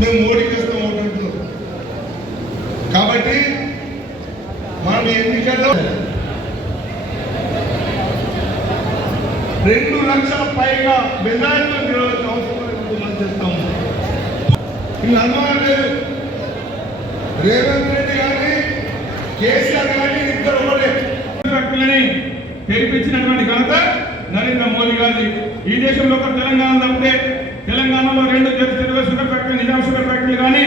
మేము మోడీకి ఇస్తాం ఓటు. కాబట్టి మనం ఎన్నికల్లో 2 లక్షల పైగా మెజారిటీలో నిలవలసిన అవసరం చేస్తాము. ఇంకా అనుమానం లేదు. రేవంత్ రెడ్డి కానీ కేసీఆర్ కానీ ఇద్దరు ఒకటే వ్యక్తులని తెరిపించినటువంటి ఘనత నరేంద్ర మోదీ గారి. ఈ దేశంలో ఒక తెలంగాణ తప్పితే తెలంగాణలో 2 షుగర్ ఫ్యాక్టరీ, నిజాం షుగర్ ఫ్యాక్టరీలు కానీ,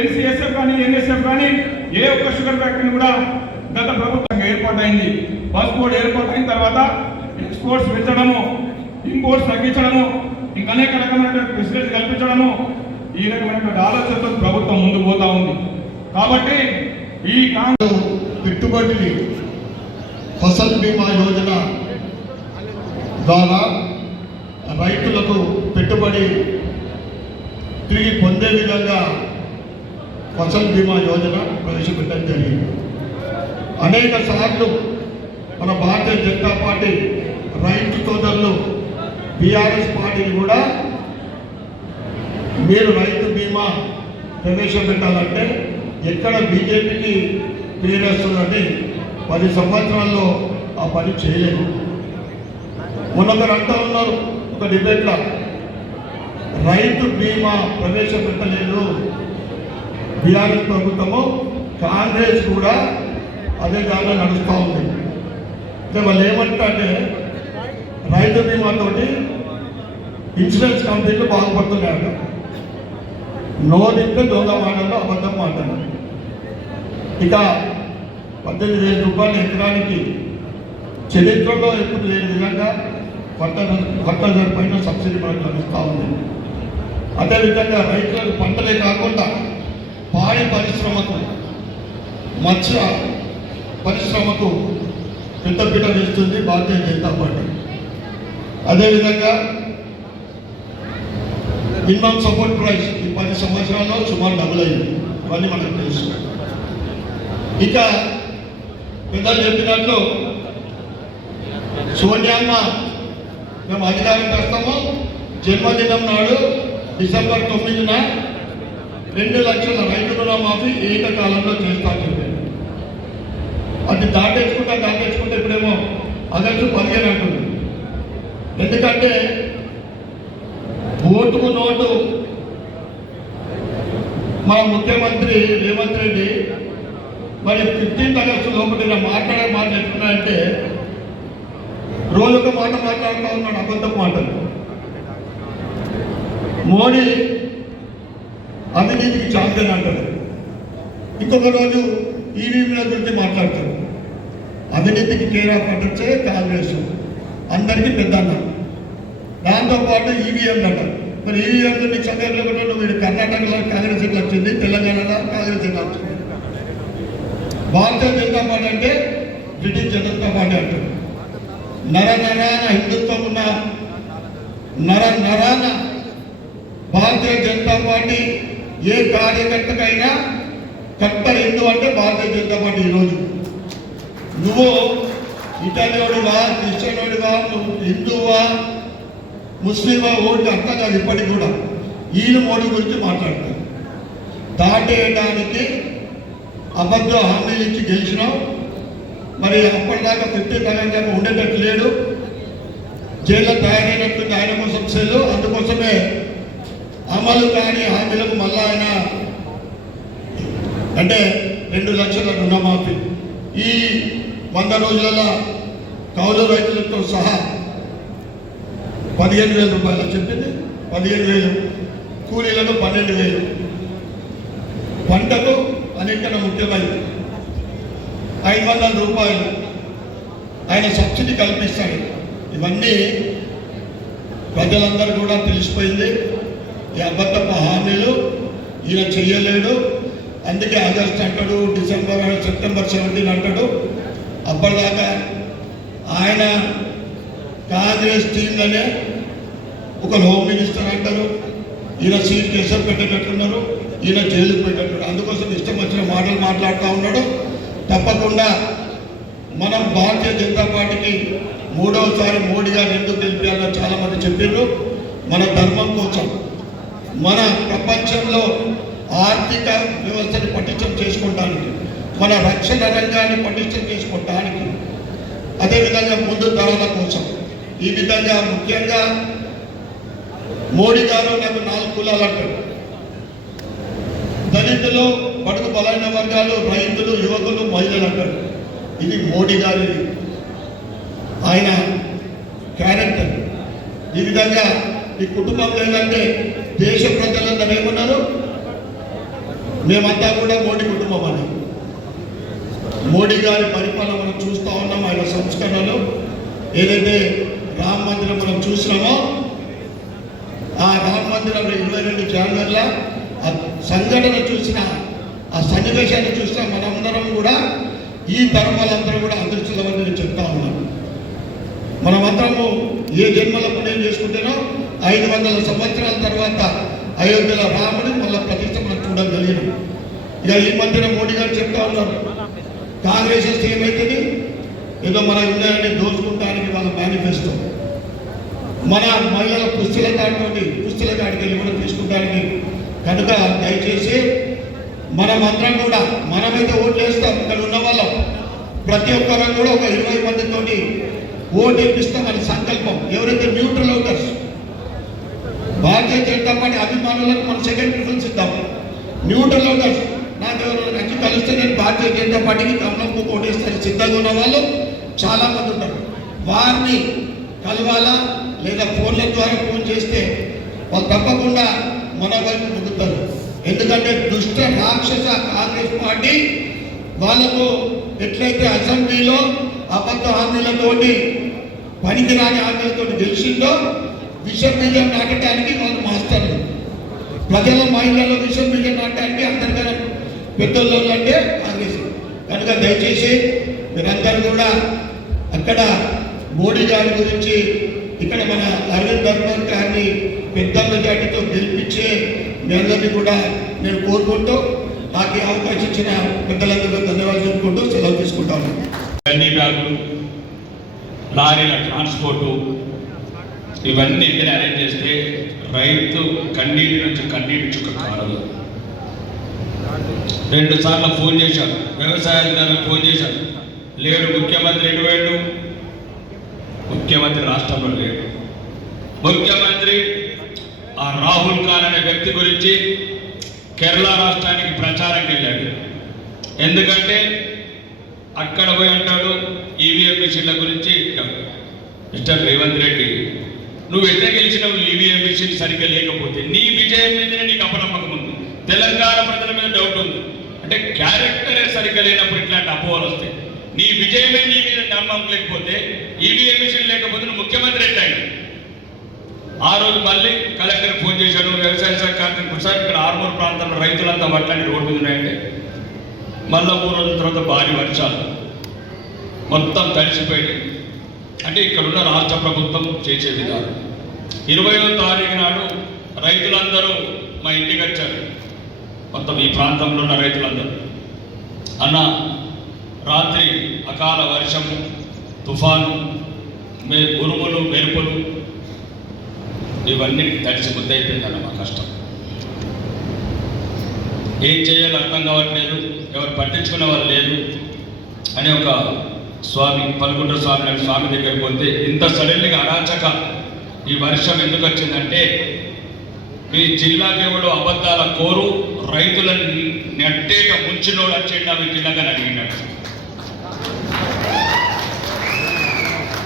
ఎన్సీఎస్ఎఫ్ కానీ, ఎన్ఎస్ఎఫ్ కానీ ఏ ఒక్క షుగర్ ఫ్యాక్టరీని కూడా గత ప్రభుత్వంగా ఏర్పాటైంది. బస్ బోర్డు ఏర్పాటైన తర్వాత ఎక్స్పోర్ట్స్ పెంచడము, ఇంపోర్ట్స్ తగ్గించడము, ఇంకా అనేక రకమైన ఫెసిలిటీస్ కల్పించడము, ఈ రకమైనటువంటి ఆలోచనతో ప్రభుత్వం ముందుకు పోతా ఉంది. కాబట్టి ఈ పెట్టుబడిని ఫసల్ బీమా యోజన ద్వారా రైతులకు పెట్టుబడి తిరిగి పొందే విధంగా ఫసల్ బీమా యోజన ప్రవేశపెట్టడం జరిగింది. అనేక సార్లు మన భారతీయ జనతా పార్టీ రైతు సోదరులు బీఆర్ఎస్ పార్టీని కూడా మీరు రైతు బీమా ప్రవేశపెట్టాలంటే ఎక్కడ బీజేపీకి పేరేస్తుందని 10 సంవత్సరాల్లో ఆ పని చేయలేదు. మొన్నొకరు అంటూ ఉన్నారు ఒక డిబేట్లో, రైతు బీమా ప్రవేశపెట్టలేదు బీఆర్ఎస్ ప్రభుత్వము, కాంగ్రెస్ కూడా అదే దాంట్లో నడుస్తూ ఉంది. అంటే వాళ్ళు ఏమంటారంటే రైతు బీమాతోటి ఇన్సూరెన్స్ కంపెనీలు బాగుపడుతున్నాయట. నోదింటే దొంగ మాటల్లో అబద్ధం మాట్లాడారు. ఇక 18,000 రూపాయలు ఎకరానికి చరిత్రలో ఎప్పుడు లేని విధంగా కొత్త పైన సబ్సిడీ మనకు లభిస్తూ ఉంది. అదేవిధంగా రైతులకు పంటలే కాకుండా పాడి పరిశ్రమకు, మత్స్య పరిశ్రమకు పెద్దపీట వేస్తుంది భారతీయ జనతా పార్టీ. అదేవిధంగా మినిమం సపోర్ట్ ప్రైస్ ఈ 10 సంవత్సరాల్లో సుమారు డబుల్ అయింది. ఇవన్నీ మనకు తెలుసు. ఇక పెద్దలు చెప్పినట్లు సోనియామ్మ మేము అధికారంకి వస్తాము, జన్మదినం నాడు డిసెంబర్ 9న 2 లక్షల రైతు రుణమాఫీ ఏకకాలంలో చేస్తాను చెప్పారు. అది దాటేసుకుంటే ఇప్పుడేమో ఆగస్టు 15 అంటుంది. ఎందుకంటే ఓటుకు నోటు మన ముఖ్యమంత్రి రేవంత్ రెడ్డి మరి 15 ఆగస్టు లోపల మాట్లాడే మాటలు ఎట్లున్నాయంటే రోజుకు మాట మాట్లాడుతూ ఉన్నాడు, అబద్ధం మాటలు. మోడీ అవినీతికి ఛాంపియన్ అంటాడు. ఇంకొక రోజు ఈవీఎంల గురించి మాట్లాడతాడు. అవినీతికి కేర్ ఆఫ్ అడ్రస్సే కాంగ్రెస్, అందరికీ పెద్ద అన్నారు. దాంతోపాటు ఈవీఎంలు అంటారు. మరి ఈవీఎంలు నీకు సందర్భంలో కూడా నువ్వు కర్ణాటకలో కాంగ్రెస్ ఎట్లా వచ్చింది, తెలంగాణలో కాంగ్రెస్ ఎట్లా వచ్చింది? భారతీయ జనతా పార్టీ అంటే బ్రిటిష్ జనతా పార్టీ అంటారు. నరాన హిందుత్వం ఉన్న నరాన భారతీయ జనతా పార్టీ ఏ కార్యకర్తకైనా కట్ట హిందూ అంటే భారతీయ జనతా పార్టీ. ఈరోజు నువ్వు ఇటాలియనుడివా, క్రిస్టియనుడివా, నువ్వు హిందువా, ముస్లిమా ఓటు అర్థం కాదు. ఇప్పటికి కూడా ఈయన మోడీ గురించి మాట్లాడతారు. దాటేయడానికి అబద్ధ హామీలు ఇచ్చి గెలిచినావు. మరి అప్పటిదాకా 15 దాకా ఉండేటట్టు లేడు. జైల్లో తయారైనట్టుంది ఆయన కోసం సెల్లు. అందుకోసమే అమలు కాని హామీలకు మళ్ళా ఆయన అంటే 2 లక్షల రుణమాఫీ, ఈ 100 రోజులలో కౌలు రైతులతో సహా 15,000 రూపాయలు చెప్పింది. 15,000 కూలీలకు 12,000, పంటకు అన్నింటికన్నా ముఖ్యమైనది 500 రూపాయలు ఆయన సబ్సిడీ కల్పిస్తాడు. ఇవన్నీ ప్రజలందరూ కూడా తెలిసిపోయింది. ఈ అబద్ధపు హామీలు ఈయన చెయ్యలేడు. అందుకే ఆగస్ట్ అంటాడు, సెప్టెంబర్ 17 అంటాడు. అప్పటిదాకా ఆయన కాంగ్రెస్ టీంలోనే ఒక హోమ్ మినిస్టర్ అంటారు. ఈయన సీట్ కేసులు పెట్టేటట్టున్నారు, ఈయన జైలుకు పెట్టేటట్టు. అందుకోసం ఇష్టం వచ్చిన మాటలు మాట్లాడుతూ ఉన్నాడు. తప్పకుండా మనం భారతీయ జనతా పార్టీకి 3వసారి మోడీ గారు ఎందుకు గెలిపించాలో చాలామంది చెప్పారు. మన ధర్మం కోసం, మన ప్రపంచంలో ఆర్థిక వ్యవస్థను పటిష్టం చేసుకోవడానికి, మన రక్షణ రంగాన్ని పటిష్టం చేసుకోవడానికి, అదేవిధంగా ముందు తరాల కోసం ఈ విధంగా ముఖ్యంగా మోడీ గారు నాకు 4 కులాలు అంటారు. దళితులు, బడుగు బలైన వర్గాలు, రైతులు, యువకులు, మహిళలు అంటారు. ఇది మోడీ గారి ఆయన క్యారెక్టర్. ఈ విధంగా ఈ కుటుంబం లేదంటే దేశ ప్రజలందరూ ఏమన్నారు, మేమంతా కూడా మోడీ కుటుంబం అని. మోడీ గారి పరిపాలన మనం చూస్తూ ఉన్నాం. ఆయన సంస్కరణలు ఏదైతే రామ మందిరం మనం చూసినామో, ఆ రామ మందిరంలో 22 జనవరిలో ఆ సంఘటన చూసిన, ఆ సన్నివేశాన్ని చూసిన మనందరం కూడా ఈ తరం వాళ్ళందరూ కూడా అదృష్టమని నేను చెప్తా ఉన్నాను. మనమందరము ఏ జన్మల పుణ్యం చేసుకుంటేనో 500 సంవత్సరాల తర్వాత అయోధ్యలో రాముడు మళ్ళీ ప్రతిష్ట మనం చూడగలిగినాం. ఇక ఈ మధ్యన మోడీ గారు చెప్తా ఉన్నారు, కాంగ్రెస్ వస్తే ఏమవుతుంది, ఏదో మన ఉన్నాయని దోచుకుంటానికి వాళ్ళ మేనిఫెస్టో, మన మహిళల పుస్తల కాడికి వెళ్ళి కూడా తీసుకుంటానికి. కనుక దయచేసి మనమందరం కూడా, మనమైతే ఓట్లు వేస్తాం, ఇక్కడ ఉన్న వాళ్ళం ప్రతి ఒక్కరం కూడా ఒక 20 మందితోటి ఓటు వేపిస్తామని సంకల్పం. ఎవరైతే neutral voters, Bharatiya Janata party అభిమానులకు మనం సెకండ్ ప్రిఫరెన్స్ ఇద్దాం. న్యూట్రల్ ఓటర్స్, నాకు ఎవరు నచ్చి కలిస్తే నేను భారతీయ జనతా పార్టీకి కమలంకు ఓటేస్తాను సిద్ధంగా ఉన్న వాళ్ళు చాలామంది ఉంటారు. వారిని కలవాలా లేదా ఫోన్ల ద్వారా ఫోన్ చేస్తే వాళ్ళు తప్పకుండా మన వైపు ముగ్గుతారు. ఎందుకంటే దుష్ట రాక్షస కాంగ్రెస్ పార్టీ వాళ్ళకు ఎట్లయితే అసెంబ్లీలో అబద్ధ హామీలతోటి, పనికిరాని హామీలతో గెలిచిందో, విషం బీజం నాటడానికి వాళ్ళు మాస్టర్లు. ప్రజల మహిళల్లో విషం బీజం నాటడానికి అందరికన్నా పెద్దోళ్ళు అంటే కాంగ్రెస్. కనుక దయచేసి మీరందరూ కూడా అక్కడ మోడీ గారి గురించి, ఇక్కడ మన అరవింద్ ధర్మన్ గారిని పెద్ద మెజార్టీతో గెలిపించే మీ అందరినీ కూడా నేను కోరుకుంటూ, నాకు ఈ అవకాశం ఇచ్చిన పెద్దలందరూ ధన్యవాదాలు చెప్పుకుంటూ సెలవు తీసుకుంటాను. అన్ని బ్యాగులు, లారీల ట్రాన్స్పోర్టు, ఇవన్నీ అరేంజ్ చేస్తే రైతు కన్నీటి నుంచి కన్నీటి చుక్క కారదు. 2 సార్లు ఫోన్ చేశాను, వ్యవసాయ అధికారులకు ఫోన్ చేశాను, లేడు. ముఖ్యమంత్రి ఎటు వేడు, ముఖ్యమంత్రి రాష్ట్రంలో లేడు. ముఖ్యమంత్రి ఆ రాహుల్ ఖాన్ అనే వ్యక్తి గురించి కేరళ రాష్ట్రానికి ప్రచారం వెళ్ళాడు. ఎందుకంటే అక్కడ పోయి అంటాడు ఈవీఎం మిషన్ల గురించి, మిస్టర్ రేవంత్ రెడ్డి నువ్వు ఎట్లా గెలిచినావు, ఈవీఎం మిషన్ సరిగ్గా లేకపోతే నీ విజయం మీదనే నీకు అపనమ్మకం ఉంది, తెలంగాణ ప్రజల మీద డౌట్ ఉంది. అంటే క్యారెక్టరే సరిగ్గా లేనప్పుడు ఇట్లాంటి అపోహలు వస్తాయి. నీ విజయమే నీ మీద నమ్మకం లేకపోతే, ఈవీఎం మిషన్ లేకపోతే నువ్వు ముఖ్యమంత్రి ఎట్లయినా. ఆ రోజు మళ్ళీ కలెక్టర్ ఫోన్ చేశాడు, వ్యవసాయ శాఖ ఒకసారి ఇక్కడ ఆర్మూర్ ప్రాంతంలో రైతులంతా వడ్లని రోడ్డు మీద ఉన్నాయంటే, మళ్ళీ 3 రోజుల తర్వాత భారీ వర్షాలు మొత్తం తడిసిపోయింది. అంటే ఇక్కడున్న రాష్ట్ర ప్రభుత్వం చేసే విధానం. 20వ తారీఖు నాడు రైతులందరూ మా ఇంటికి వచ్చారు, మొత్తం ఈ ప్రాంతంలో ఉన్న రైతులందరూ. అన్న రాత్రి అకాల వర్షము, తుఫాను, ఉరుములు, మెరుపులు, ఇవన్నీ తడిసి ముద్దయిపోయిందన్న మా కష్టం. ఏం చేయాలో అర్థం కావట్లేదు, ఎవరు పట్టించుకునే వాళ్ళు లేదు అని ఒక స్వామి, పలుకుంట స్వామి అనే స్వామి దగ్గరికి పోతే, ఇంత సడన్గా అరాచక ఈ వర్షం ఎందుకు వచ్చిందంటే, మీ జిల్లాకి ఎవడు అబద్ధాల కోరు రైతులను నెట్టేట ముంచినోడు వచ్చేట మీ జిల్లాగా అడిగినాడు.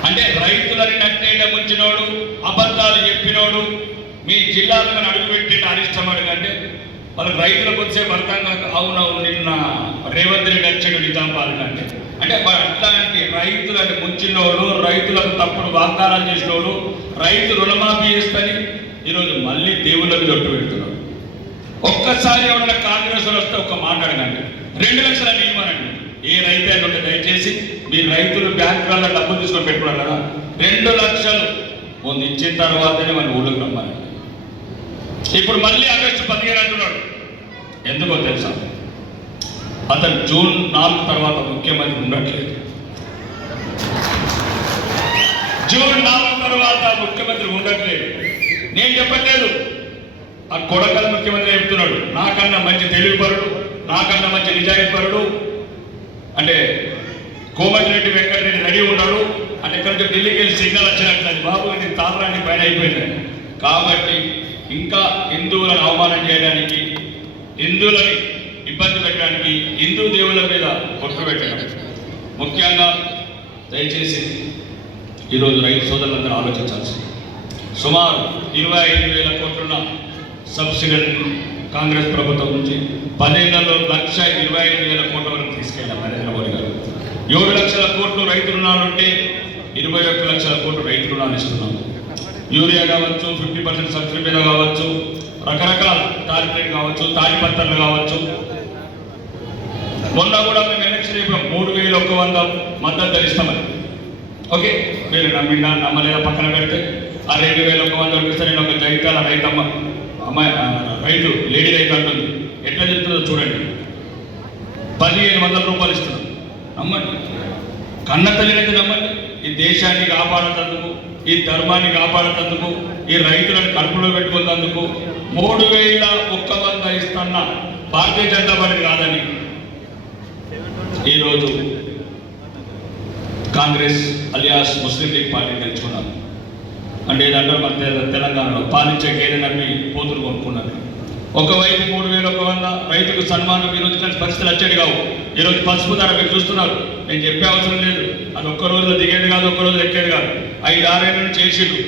అంటే రైతులని నట్టేట ముంచినోడు, అబద్ధాలు చెప్పినోడు మీ జిల్లాలో అడుగుపెట్టిన అరిష్టం అడుగంటే వాళ్ళకి రైతులకు వచ్చే అర్థం కాక, అవునవును నిన్న రేవంత్ రెడ్డి వచ్చాడు నిజామాబాద్ అంటే. అంటే అట్లాంటి రైతులని ముంచినోడు, రైతులకు తప్పుడు వాగ్దానాలు చేసినోడు, రైతు రుణమాఫీ చేస్తని ఈరోజు మళ్ళీ దేవుళ్ళకి జొట్టు పెడుతున్నాడు. ఒక్కసారి ఎవరైనా కాంగ్రెస్ వస్తే ఒక్క మాట అడగండి, 2 లక్షల నియమనండి. ఏ రైతు అయినా ఉంటే దయచేసి మీరు రైతులు బ్యాంకులలో డబ్బులు తీసుకొని పెట్టుకున్నారు కదా, 2 లక్షలు ముందు ఇచ్చిన తర్వాతనే మన ఊళ్ళోకి రమ్మని. ఇప్పుడు మళ్ళీ ఆగస్టు 15 అంటున్నాడు. ఎందుకో తెలుసా, అతను జూన్ 4 తర్వాత ముఖ్యమంత్రి ఉండట్లేదు. జూన్ 4 తర్వాత ముఖ్యమంత్రి ఉండట్లేదు. నేను చెప్పట్లేదు, ఆ కొడకల ముఖ్యమంత్రి చెప్తున్నాడు, నాకన్నా మంచి తెలివిపరుడు, నాకన్నా మంచి నిజాయితీపరుడు అంటే కోమటిరెడ్డి వెంకటరెడ్డి రెడీ ఉన్నాడు అంటే ఇక్కడ నుంచి ఢిల్లీకి వెళ్ళి సిగ్నల్ వచ్చినట్లేదు. బాబు ఇది తాపరాన్ని పైన అయిపోయింది. కాబట్టి ఇంకా హిందువులను అవమానం చేయడానికి, హిందువులని ఇబ్బంది పెట్టడానికి, హిందూ దేవుళ్ళ మీద కొట్టు పెట్టడం, ముఖ్యంగా దయచేసి ఈరోజు రైతు సోదరులందరూ ఆలోచించాల్సింది. సుమారు 25,000 కోట్లున్న సబ్సిడీని కాంగ్రెస్ ప్రభుత్వం నుంచి 10 ఏళ్లలో 1,25,000 కోట్ల వరకు తీసుకెళ్ళాం నరేంద్ర మోడీ గారు. 7 లక్షల కోట్లు రైతు రుణాలు ఉంటే 21 లక్షల కోట్లు రైతు రుణాలు ఇస్తున్నాము. యూరియా కావచ్చు, 50% సబ్సిడీ మీద కావచ్చు, రకరకాల టార్గెట్ కావచ్చు, తాడిపత్రలు కావచ్చు. మొన్న కూడా మేము ఎలక్షన్ అయిపోయాం, 3,100 మద్దతు ధరిస్తామని. ఓకే, మీరు నమ్మినా నమ్మలేదా పక్కన పెడితే ఆ 2,100 ఇస్తే నేను ఒక జైతాల రైతమ్మ అమ్మాయి రైతు లేడీ రైతు అంటుంది. ఎట్లా చెప్తుందో చూడండి. 1,500 రూపాయలు ఇస్తున్నాం. నమ్మండి, కన్న తల్లినైతే నమ్మండి. ఈ దేశాన్ని కాపాడేందుకు, ఈ ధర్మాన్ని కాపాడేందుకు, ఈ రైతులను కడుపులో పెట్టుకున్నందుకు 3,100 ఇస్తున్న భారతీయ జనతా పార్టీ కాదని ఈరోజు కాంగ్రెస్ అలియాస్ ముస్లిం లీగ్ పార్టీ గెలుచుకున్నారు. అంటే ఏదంటే మన తెలంగాణలో పాలించే గేదె నమ్మి పోతులు కొనుక్కున్నారు. ఒకవైపు 3,100 రైతుకు సన్మానం ఈరోజు కానీ పరిస్థితులు వచ్చేది కావు. ఈరోజు పసుపు ధర మీరు చూస్తున్నారు. నేను చెప్పే అవసరం లేదు, అది ఒక్క రోజులో దిగేది కాదు, ఒక్క రోజులో ఎక్కేది కాదు. 5-6 ఏళ్ళ నుంచి చేసిళ్ళు.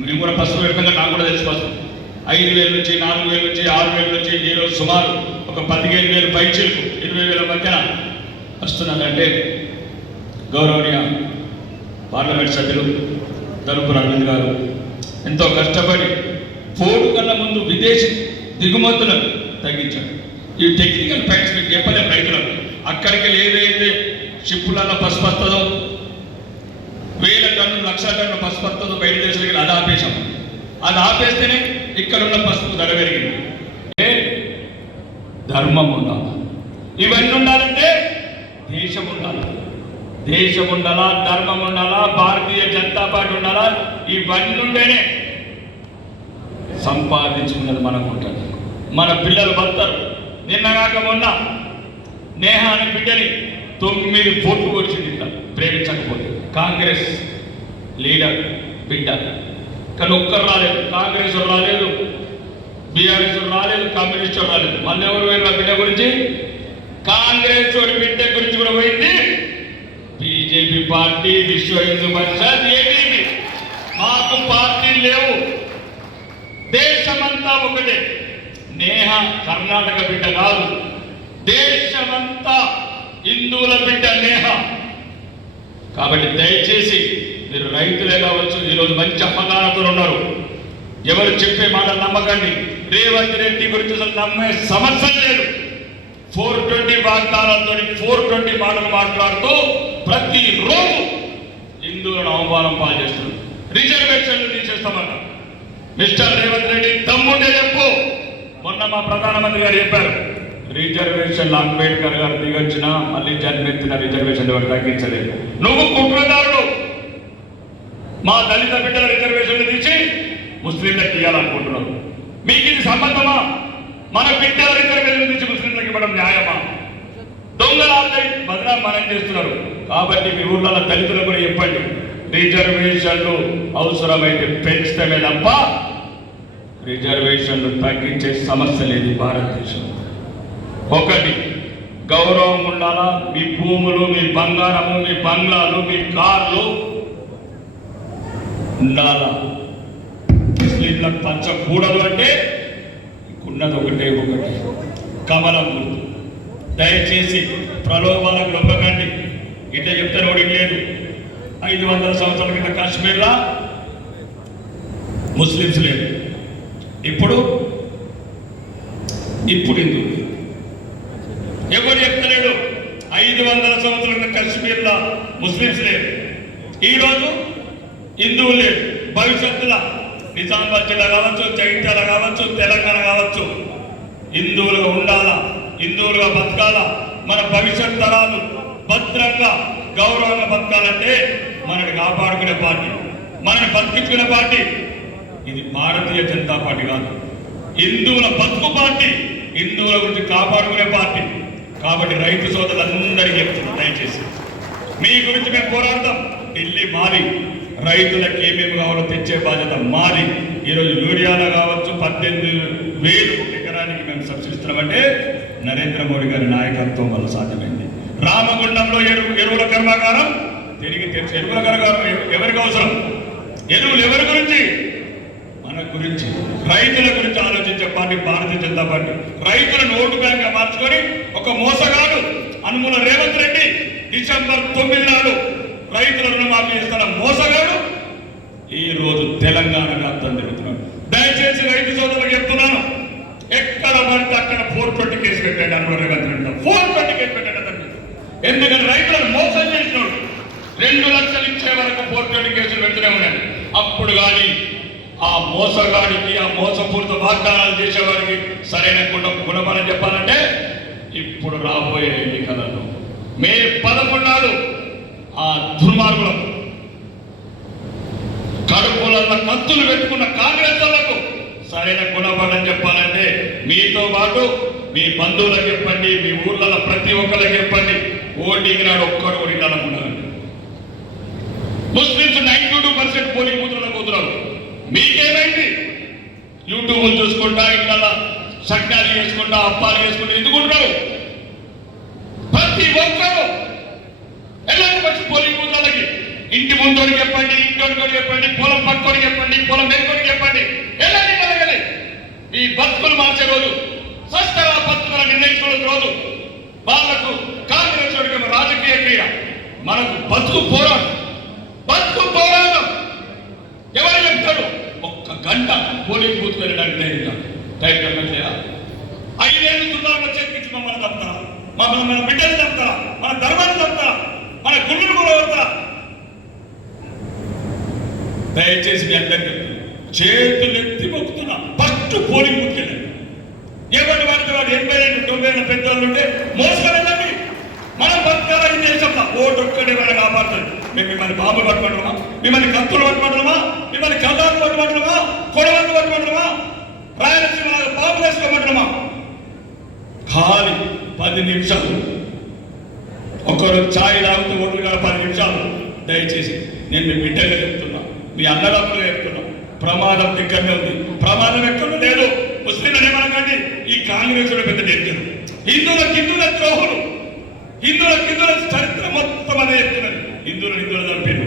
మేము కూడా పసుపు పెడతాం, నాకు కూడా తెలిసి పసుపు 5,000 నుంచి 4,000 నుంచి 6,000 నుంచి ఈరోజు సుమారు ఒక 15,000 పైచీలకు 20,000 మధ్యన వస్తున్నారంటే గౌరవనీయ పార్లమెంట్ సభ్యులు ధర్మపురి అరవింద్ గారు ఎంతో కష్టపడి పోడు కన్నా ముందు విదేశీ దిగుమతులను తగ్గించారు. ఈ టెక్నికల్ ఫ్యాక్ట్స్ మీకు చెప్పలేము రైతులకు. అక్కడికి ఏదైతే షిప్పులలో పసుపు వస్తుందో, 1,000 టన్నులు 1,00,000 టన్నుల పసుపు వస్తుందో బయట దేశాలకి అది ఆపేశాం. అది ఆపేస్తేనే ఇక్కడున్న పసుపు ధర పెరిగింది. ధర్మం ఉండాలి, ఇవన్నీ ఉండాలంటే దేశం ఉండాలి. దేశం ఉండాలా, ధర్మం ఉండాలా, భారతీయ జనతా పార్టీ ఉండాలా. ఇవన్నీ ఉంటేనే సంపాదించుకున్నది మనకు ఉంటుంది. మన పిల్లలు బతారు. నిన్నగాక మొన్న నేహా అనే బిడ్డని 9 పోట్లు వచ్చింది ఇక్కడ ప్రేమించకపోతే. కాంగ్రెస్ లీడర్ బిడ్డ, కానీ ఒక్కరు రాలేదు. కాంగ్రెస్ రాలేదు, బీఆర్ఎస్ రాలేదు, కమ్యూనిస్ట్ రాలేదు. మళ్ళీ ఎవరు పోయిన బిడ్డ గురించి? కాంగ్రెస్ బిడ్డ గురించి కూడా పోయింది బీజేపీ పార్టీ, విశ్వ హిందూ పరిషత్, ఏబీపీ. మాకు పార్టీ లేవు, దేశమంతా ఒకటే. నేహ కర్ణాటక బిడ్డ కాదు, దేశమంతా హిందువుల బిడ్డ నేహ. కాబట్టి దయచేసి మీరు రైతులే కావచ్చు, ఈరోజు మంచి అమ్మకాలతో ఉన్నారు. ఎవరు చెప్పే మాటలు నమ్మకండి. రేవంత్ రెడ్డి గురించి అసలు నమ్మే సమస్య లేదు. 420 వాగ్దానాలతో 420 మాటలు మాట్లాడుతూ ప్రతిరోజు హిందువులను అవమానం పాల్చేస్తున్నారు. రిజర్వేషన్లు తీసేస్తామన్న మిస్టర్ రేవంత్ రెడ్డి తమ్ముడే చెప్పు. మొన్న మా ప్రధానమంత్రి గారు చెప్పారు, రిజర్వేషన్లు అంబేద్కర్ గారు దిగొచ్చినా మళ్ళీ జన్మెత్తిన రిజర్వేషన్లు ఎవరు తగ్గించలేదు. నువ్వు కుట్రదారుడు. మా దళిత బిడ్డల రిజర్వేషన్లు తీసి ముస్లింలకు ఇవ్వాలనుకుంటున్నావు. మీకు ఇది సంబంధమా? మన బిడ్డల రిజర్వేషన్లు తీసి ముస్లింలకు ఇవ్వడం న్యాయమా? దొంగలాంటి బదనాం మనం చేస్తున్నారు. కాబట్టి మీ ఊర్లలో దళితులకు కూడా చెప్పండి, రిజర్వేషన్లు అవసరమైతే పెంచడమే తప్ప రిజర్వేషన్లు తగ్గించే సమస్య లేదు భారతదేశంలో. ఒకటి, గౌరవం ఉండాలా. మీ భూములు, మీ బంగారము, మీ బంగ్లాలు, మీ కార్లు ఉండాలా. ముస్లింలకు పంచకూడదు అంటే ఉన్నది ఒకటే, కమలం గుర్తు. దయచేసి ప్రలోభాలకు లొంగకండి. ఇట్లా చెప్తే నోడికి లేదు. 500 సంవత్సరాల కింద కాశ్మీర్లో ముస్లిమ్స్ లేదు, ఇప్పుడు హిందువులు. ఎవరు చెప్తలేడు. 500 సంవత్సరాల కింద కాశ్మీర్లో ముస్లిమ్స్ లేదు, ఈరోజు హిందువులు లేదు. భవిష్యత్తులో నిజామాబాద్ జిల్లా కావచ్చు, జగిత్యాల కావచ్చు, తెలంగాణ కావచ్చు, హిందువులుగా ఉండాలా, హిందువులుగా బతకాలా. మన భవిష్యత్ తరాలు భద్రంగా గౌరవంగా బతకాలంటే మనని కాపాడుకునే పార్టీ, మనని బతికించుకునే పార్టీ ఇది భారతీయ జనతా పార్టీ కాదు. హిందువుల బతుకు పార్టీ, హిందువుల గురించి కాపాడుకునే పార్టీ. కాబట్టి రైతు సోదరులందరికీ చెప్తున్నాను, దయచేసి మీ గురించి మేము పోరాడతాం. ఢిల్లీ మాది, రైతులకు ఏమేమి కావాలో తెచ్చే బాధ్యత మాది. ఈరోజు యూరియాలో కావచ్చు 18,000 ఎకరానికి మేము సబ్సిడిస్తున్నామంటే నరేంద్ర మోడీ గారి నాయకత్వం వల్ల సాధ్యమైంది. రామగుండంలో ఎరువుల కర్మాగారం తిరిగి తెచ్చి, ఎరువుల కర్మాగారం ఎవరికి అవసరం? ఎరువులు ఎవరి గురించి? మన గురించి, రైతుల గురించి ఆలోచించే పార్టీ భారతీయ జనతా పార్టీ. రైతులను ఓటు బ్యాంక్ గా మార్చుకొని ఒక మోసగాడు అనుముల రేవంత్ రెడ్డి డిసెంబర్ 9 నాడు రైతుల రుణమాఫీ చేస్తున్న మోసగాడు ఈ రోజు తెలంగాణ వ్యాప్తం జరుగుతున్నాడు. దయచేసి రైతు సోదరులకు చెప్తున్నాను, ఎక్కడ పడితే అక్కడ 420 కేసు పెట్టాడు అనుముల రేవంత్ రెడ్డి. 420 కేసు పెట్టాడు అతను. ఎందుకంటే రైతులను మోసం చేసినాడు. 2 లక్షలు ఇచ్చే వరకు 420 కేసులు పెడుతూనే ఉన్నాడు. అప్పుడు కానీ ఆ మోసగాడికి, ఆ మోసపూరిత వాగ్దానాలు చేసేవాడికి సరైన గుణమని చెప్పాలంటే ఇప్పుడు రాబోయే ఎన్నికలలో మే 11 నాడు ఆ దుర్మార్గులకు, కడుపులలో కత్తులు పెట్టుకున్న కాంగ్రెస్ వాళ్లకు సరైన గుణపాఠం చెప్పాలంటే మీతో పాటు మీ బంధువులకు చెప్పండి, మీ ఊర్లలో ప్రతి ఒక్కరికి చెప్పండి. ఓటింగ్ నాడు ఒక్కడు కూడా ఉండాలనుకున్నారు. ముస్లింస్ 92% పోలింగ్ బూతులను పోతున్నారు. మీకేమైంది? యూట్యూబ్లు చూసుకుంటా, ఇళ్ళ సగ్నాలు చేసుకుంటా, అప్పాలు చేసుకుంటా ఎందుకుంటున్నారు? ప్రతి ఒక్కరు ఎలాంటి వచ్చి పోలింగ్ బూత్లకి ఇంటి ముందోడి చెప్పండి, ఇంటి చెప్పండి, పొలం పక్కోడి చెప్పండి, పొలం వెనుకోడికి చెప్పండి, ఎలాంటి కలగలే. ఈ బతుకులు మార్చే రోజు, సస్తరా బతుకులు నిర్ణయించుకునే రోజు వాళ్లకు కాంగ్రెస్ రాజకీయ క్రియ, మనకు బతుకు పోరాటం. ఎవరు చెప్తాడు? 1 గంట పోలింగ్ బూత్ వెళ్ళడానికి టైం కట్టలేదా? 5 ఏళ్ళు దుర్మార్గం చేతికించి మమ్మల్ని తప్పుతారా? మన బిడ్డలు తప్పుతారా? మన ధర్మాన్ని తప్పుతారా? మన గుండెలు కూడా వస్తారా? దయచేసి మీ అందరికీ చేతులు ఎత్తి మొక్కుతున్నా, ఫస్ట్ పోలింగ్ బూత్ వెళ్ళండి. ఎవరి వాడితే వాడు 80-90 పెద్దవాళ్ళు ఉంటే మోసుకెళ్ళండి. మనం బతకాలని దేశంలో ఓటు ఒక్కడే మనం కాపాడుతుంది. మేము మిమ్మల్ని బాంబులు పట్టుకుంటున్నామా? మిమ్మల్ని కత్తులు పట్టుకుంటున్నామా? మిమ్మల్ని కథాలు పట్టుకుంటున్నామా? కొడవలు పట్టుకుంటున్నామా? రాయలసీమ బాంబులు వేసుకోమంటున్నామా? ఖాళీ 10 నిమిషాలు. ఒకరు ఛాయ్ తాగుతూ ఓట్లు కాదు 10 నిమిషాలు. దయచేసి నేను మీ బిడ్డగా చెప్తున్నా, మీ అన్నదమ్ములుగా చెప్తున్నా, ప్రమాదం దగ్గరనే ఉంది. ప్రమాదం ఎక్కడ లేదు. ముస్లింలు ఏమనకండి, ఈ కాంగ్రెస్ పెద్ద డేంజర్. హిందువుల ద్రోహులు, హిందువుల చరిత్ర మొత్తం అదే చెప్తున్నది. హిందువులు చంపారు.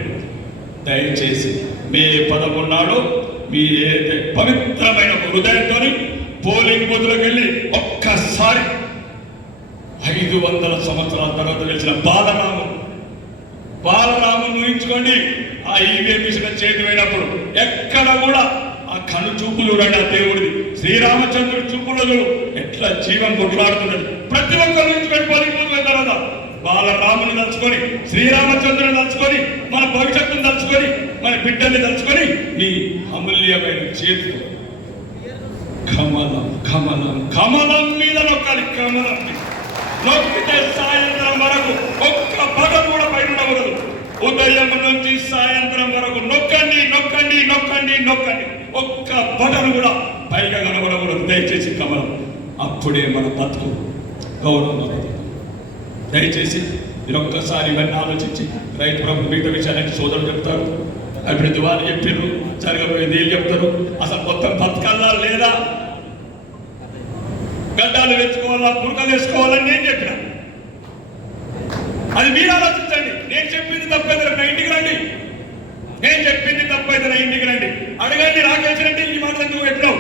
దయచేసి మే 11 నాడు మీ ఏదైతే పవిత్రమైన హృదయంతో పోలింగ్ బూత్లోకి వెళ్ళి ఒక్కసారి 500 సంవత్సరాల తర్వాత తెలిసిన బాలరామును ఊహించుకోండి. ఆ ఈవీఎం మిషన్ చేతి పోయినప్పుడు ఎక్కడ కూడా ఆ కను చూపులు చూడండి, ఆ దేవుడిది శ్రీరామచంద్రుడి చూపులు ఎట్లా జీవం కొట్లాడుతున్నది. ప్రతి ఒక్కరు ఊహించుకొని పోలింగ్ బూత్ అయిన తర్వాత బాలరాముని తలుచుకొని, శ్రీరామచంద్రుని తలుచుకొని, మన భవిష్యత్తును తలుచుకొని, మన బిడ్డల్ని తలుచుకొని మీ అమూల్యమైన చేతులు కమలం కమలం కమలం మీద నొక్కాలి. కమలం నొక్కితే సాయంత్రం వరకు ఒక్క బటన్ కూడా పైన ఉండకూడదు. ఉదయం నుంచి సాయంత్రం వరకు నొక్కండి నొక్కండి నొక్కండి నొక్కండి. ఒక్క బటన్ కూడా పైగా కనబడకూడదు. దయచేసి కమలం. అప్పుడే మన బతుకు గౌరవం. దయచేసి మీరు ఒక్కసారి ఇవన్నీ ఆలోచించి రైతు ప్రభుత్వ మిగతా విషయాలన్నీ సోదరులు చెప్తారు, అభివృద్ధి వాళ్ళు చెప్పారు, జరగబోయేది ఏం చెప్తారు, అసలు మొత్తం బతకాలా లేదా, గడ్డాలు వేసుకోవాలా, పురకలు వేసుకోవాలని నేను చెప్పిన. అది మీరు ఆలోచించండి. నేను చెప్పింది తప్పైతే నా ఇంటికి రండి. నేను చెప్పింది తప్పైతే నా ఇంటికి రండి. అడగండి, రాకేసినట్టు ఈ మాటలు ఎందుకు చెప్పినావు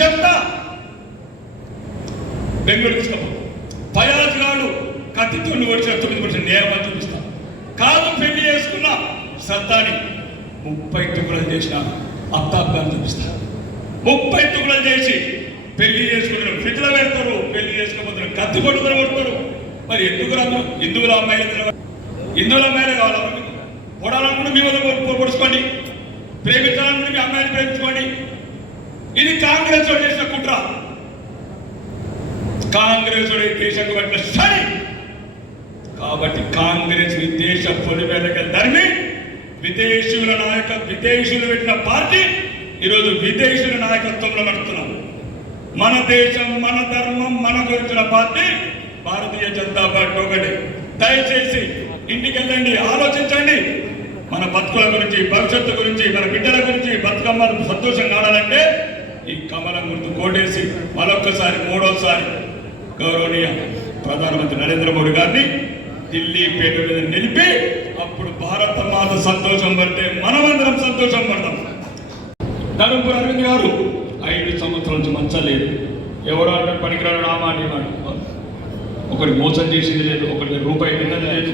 చెప్తా. బెంగళూరు తీసుకపో. ఫయాజ్ గాడు కత్తితో ఓడిచిన 9% నేరమని చూపిస్తా. కాదు పెళ్లి చేసుకున్న సత్తాని 30 టుకులు చేసిన అత్తాబ్బాని చూపిస్తా. 30 టుకులు చేసి పెళ్లి చేసుకుంటున్నారు, ఫ్రిడ్జ్లో పెడతారు, పెళ్లి చేసుకోబోతున్నారు, కత్తి పట్టుకొని కొడతారు. మరి ఎందుకు రాదు? హిందువుల అమ్మాయిలే కావాలి. పొడాలనుకుంటే మీ వల్ల పొడుచుకోండి, ప్రేమించాలనుకుంటే మీ అమ్మాయిని ప్రేమించుకోండి. ఇది కాంగ్రెస్ చేసిన కుట్ర. కాంగ్రెస్ దేశం పట్టిన సరి. కాబట్టి కాంగ్రెస్ దేశ పొలిమేరకి ధర్మి విదేశీయులు పెట్టిన పార్టీ ఈరోజు విదేశీయుల నాయకత్వంలో నడుస్తున్నాం. మన దేశం, మన ధర్మం, మన గురించిన పార్టీ భారతీయ జనతా పార్టీ ఒకటి. దయచేసి ఇంటికి వెళ్ళండి, ఆలోచించండి. మన బతుకుల గురించి, భవిష్యత్తు గురించి, మన బిడ్డల గురించి, బతుకమ్మను సంతోషంగా ఆడాలంటే ఈ కమలం గుర్తు కోటేసి మరొక్కసారి, మూడోసారి గౌరవనీయ ప్రధానమంత్రి నరేంద్ర మోడీ గారిని ఢిల్లీ పేట మీద నిలిపి అప్పుడు భారత మాత సంతోషం పడితే మనమందరం సంతోషం పడతాం. ధర్మపురి అరవింద్ గారు 5 సంవత్సరాల నుంచి మంచలేదు. ఎవరు అంటే పనికిరాడు ఆ మాట ఒకటి మోసం చేసింది లేదు, ఒకటి రూపాయి తిన్నది లేదు.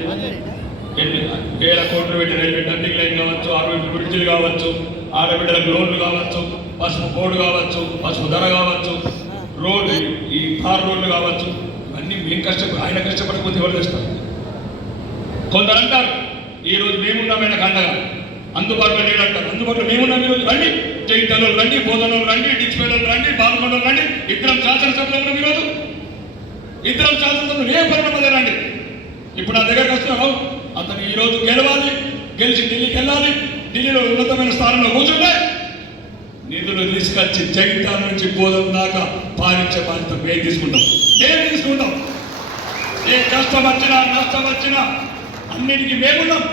వేల కోట్లు పెట్టి రైల్వే టర్నింగ్ లైన్ కావచ్చు, 60 బ్రిడ్జిలు కావచ్చు, ఆడబిడ్డలకు లోన్లు కావచ్చు, పసుపు కోడ్ కావచ్చు, పసుపు ధర కావచ్చు, రోడ్లు ఈ తార్ రోడ్లు కావచ్చు, అన్నీ మేము ఆయన కష్టపడకపోతే ఎవరు తెస్తారు? కొందరు అంటారు ఈరోజు మేమున్నామైనా కండగా అందుబాటులో లేదంటారు. అందుబాటులో మేమున్నాం ఈరోజు. రండి, జైతలో రండి, బోధనలో రండి, డిచ్పేటలో రండి, బాల్కొండలో రండి. ఇద్దరం శాసనసభలో ఉన్నాం ఈరోజు. ఇద్దరం శాసనసభలో ఏ పరిణామం రండి. ఇప్పుడు నా దగ్గరకు వస్తున్నావు, అతను ఈరోజు గెలవాలి, గెలిచి ఢిల్లీకి వెళ్ళాలి, ఢిల్లీలో ఉన్నతమైన స్థానంలో కూర్చుంటే నిధులు తీసుకొచ్చి జగిత్యాల నుంచి బోధన దాకా పాలించే బాధ్యత మేము తీసుకుంటాం. ఏ కష్టం వచ్చినా, నష్టం వచ్చినా అన్నిటికీ మేమున్నాం.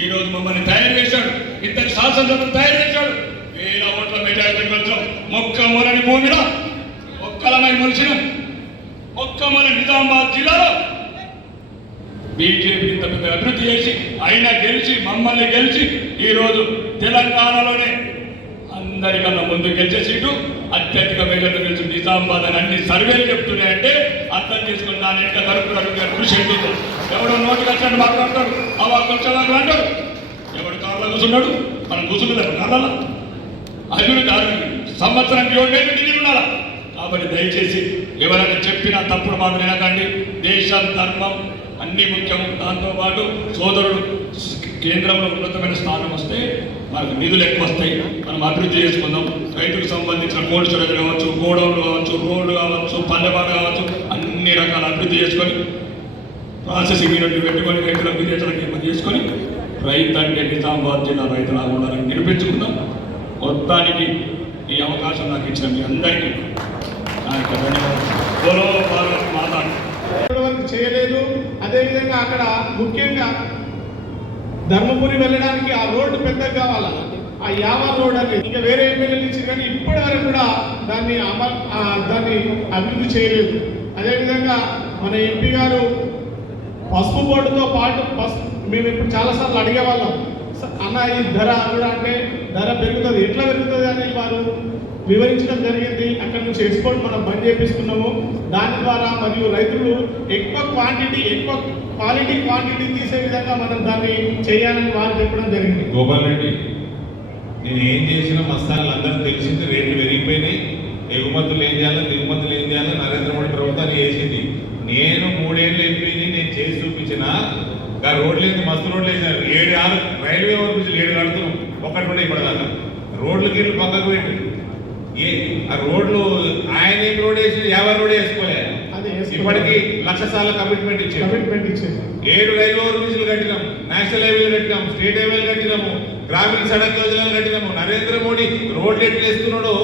ఈరోజు మమ్మల్ని తయారు చేశాడు, 2 శాసనసభ్యులు తయారు చేశాడు. 1000 ఓట్ల మెజారిటీ వచ్చాం. మొక్కమొలని భూమిలో ఒక్కలమై మొలిచినాం. ఒక్కమొల నిజామాబాద్ జిల్లాలో బీజేపీ ఇంత పెద్ద అభివృద్ధి చేసి అయినా గెలిచి, మమ్మల్ని గెలిచి ఈరోజు తెలంగాణలోనే అందరికన్నా ముందు గెలిచే సీటు అత్యధిక మెజార్టీ గెలిచి నిజామాబాద్ అని అన్ని సర్వేలు చెప్తున్నాయంటే అర్థం చేసుకుని దాని యొక్క తరపున కృషి ఎందుకు. ఎవడో నోటికి వచ్చినట్టు మాట్లాడతాడు, అవాళ్ళు అంటాడు. ఎవడు కార్లో కూర్చున్నాడు, మనం కూర్చున్నది కార్ల అభివృద్ధి సంవత్సరానికి 7,000 ఢిల్లీలు ఉండాలా. కాబట్టి దయచేసి ఎవరైనా చెప్పినా తప్పుడు మాత్రం వినకండి. దేశం, ధర్మం అన్ని ముఖ్యం. దాంతోపాటు సోదరుడు కేంద్రంలో ఉన్నతమైన స్థానం వస్తే మనకు నిధులు ఎక్కువ వస్తాయి, మనం అభివృద్ధి చేసుకుందాం. రైతులకు సంబంధించిన కోల్డ్ స్టోరేజ్ కావచ్చు, గోడౌన్లు కావచ్చు, రోడ్లు కావచ్చు, పల్లెపాట కావచ్చు, అన్ని రకాల అభివృద్ధి చేసుకొని ప్రాసెసింగ్ యూనిట్లు పెట్టుకొని రైతులకు విదేశాలకు ఇబ్బంది చేసుకొని రైతు అంటే నిజామాబాద్ జిల్లా రైతులాగా ఉండాలని నిరూపించుకుందాం. మొత్తానికి ఈ అవకాశం నాకు ఇచ్చిన మీ అందరికీ నా యొక్క ధన్యవాదాలు. మాట్లాడు చేయలేదు. అదేవిధంగా అక్కడ ముఖ్యంగా ధర్మపురి వెళ్ళడానికి ఆ రోడ్డు పెద్దగా కావాలా, ఆ యావా రోడ్ అనేది ఇంకా వేరే ఎమ్మెల్యేలు ఇచ్చింది కానీ ఇప్పటి వరకు కూడా దాన్ని అభివృద్ధి చేయలేదు. అదేవిధంగా మన ఎంపీ గారు పసుపు బోర్డుతో పాటు మేము ఇప్పుడు చాలాసార్లు అడిగేవాళ్ళం, అన్న ఈ ధర కూడా అంటే ధర పెరుగుతుంది, ఎట్లా పెరుగుతుంది అని వారు వివరించడం జరిగింది. అక్కడ నుంచి ఎక్స్పోర్ట్ మనం బంద్ చేపిస్తున్నాము. దాని ద్వారా మరియు రైతులు ఎక్కువ క్వాలిటీ తీసే విధంగా మనం దాన్ని చేయాలని వారు చెప్పడం జరిగింది. గోపాల్ రెడ్డి, నేను ఏం చేసినా మస్తాన్లు అందరూ తెలిసింది, రేట్లు పెరిగిపోయినాయి, ఎగుమతులు ఏం చేయాలి, దిగుమతులు ఏం చేయాలి, నరేంద్ర మోడీ ప్రభుత్వాన్ని చేసింది. నేను 3 ఏళ్ళు ఎంపీని నేను చేసి చూపించిన రోడ్లు ఏంది, మస్తు రోడ్లు వేసినారు. 7 రైల్వే ఓవర్బ్రిడ్జ్లు 7 కడుతున్నాం, ఒకటి ఉండే ఇప్పటిదాకా. రోడ్లు గీళ్ళు పక్కకు పెట్టి ఆ రోడ్లు ఆయన ఏం రోడ్ వేసి 50 రోడ్ వేసుకోలే. ఇప్పటికి 1,00,000 సార్లు కమిట్మెంట్ ఇచ్చారు. 7 రైల్వే ఓవర్బ్రిడ్జ్లు కట్టినాం, నేషనల్ హైవేలు కట్టినాం, స్టేట్ హైవేలు కట్టినాము, గ్రామీణ సడక్ యోజనలు కట్టినాము. నరేంద్ర మోడీ రోడ్లు ఎట్లు వేస్తున్నాడో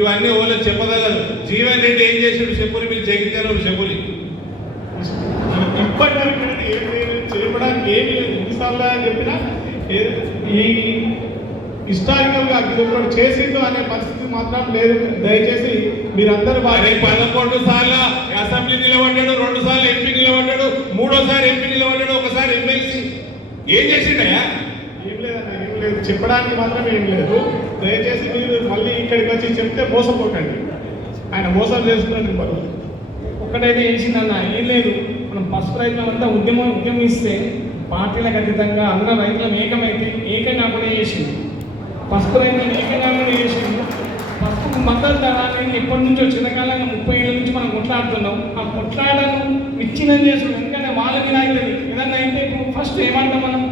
ఇవన్నీ ఓళ్ళకి చెప్పదగదు. జీవన్ రెడ్డి ఏం చేసాడు, చెప్పులు మీరు జగిత్యాలు చెప్పులు ఇప్పటివరకు చెప్పడానికి ఏమి లేదు. ఎన్నిసార్లు చెప్పినా ఈ హిస్టారికల్ గా ఇది చేసిందో అనే పరిస్థితి మాత్రం లేదు. దయచేసి మీరందరూ 11 సార్లు అసెంబ్లీ నిలబడ్డాడు, 2 సార్లు ఎంపీ నిలబడ్డాడు, 3వ ఎంపీ నిలబడ్డాడు, ఒకసారి ఎమ్మెల్సీ. ఏం చేసిండయా? ఏం లేదు, చెప్పడానికి మాత్రం ఏం లేదు. దయచేసి మీరు మళ్ళీ ఇక్కడికి వచ్చి చెప్తే మోసపోకండి. ఆయన మోసం చేస్తున్నాడు. ఒక్కటైతే చేసిందన్న ఏం లేదు. మనం పసుపు రైతులంతా ఉద్యమిస్తే పార్టీలకు అతీతంగా అందరం రైతులను ఏకంగా కూడా చేసింది. పసుపు రైతులను ఏకంగా కూడా చేసింది. పసుపు మద్దతు ధర అనేది ఎప్పటి నుంచో చిన్నకాలంగా 30 ఏళ్ళ నుంచి మనం కొట్లాడుతున్నాం. ఆ కొట్లాడను విచ్ఛిన్నం చేస్తున్నాం. ఎందుకంటే వాళ్ళ మీద అవుతుంది ఏదన్నా అయితే ఇప్పుడు ఫస్ట్ ఏమంటాం మనం,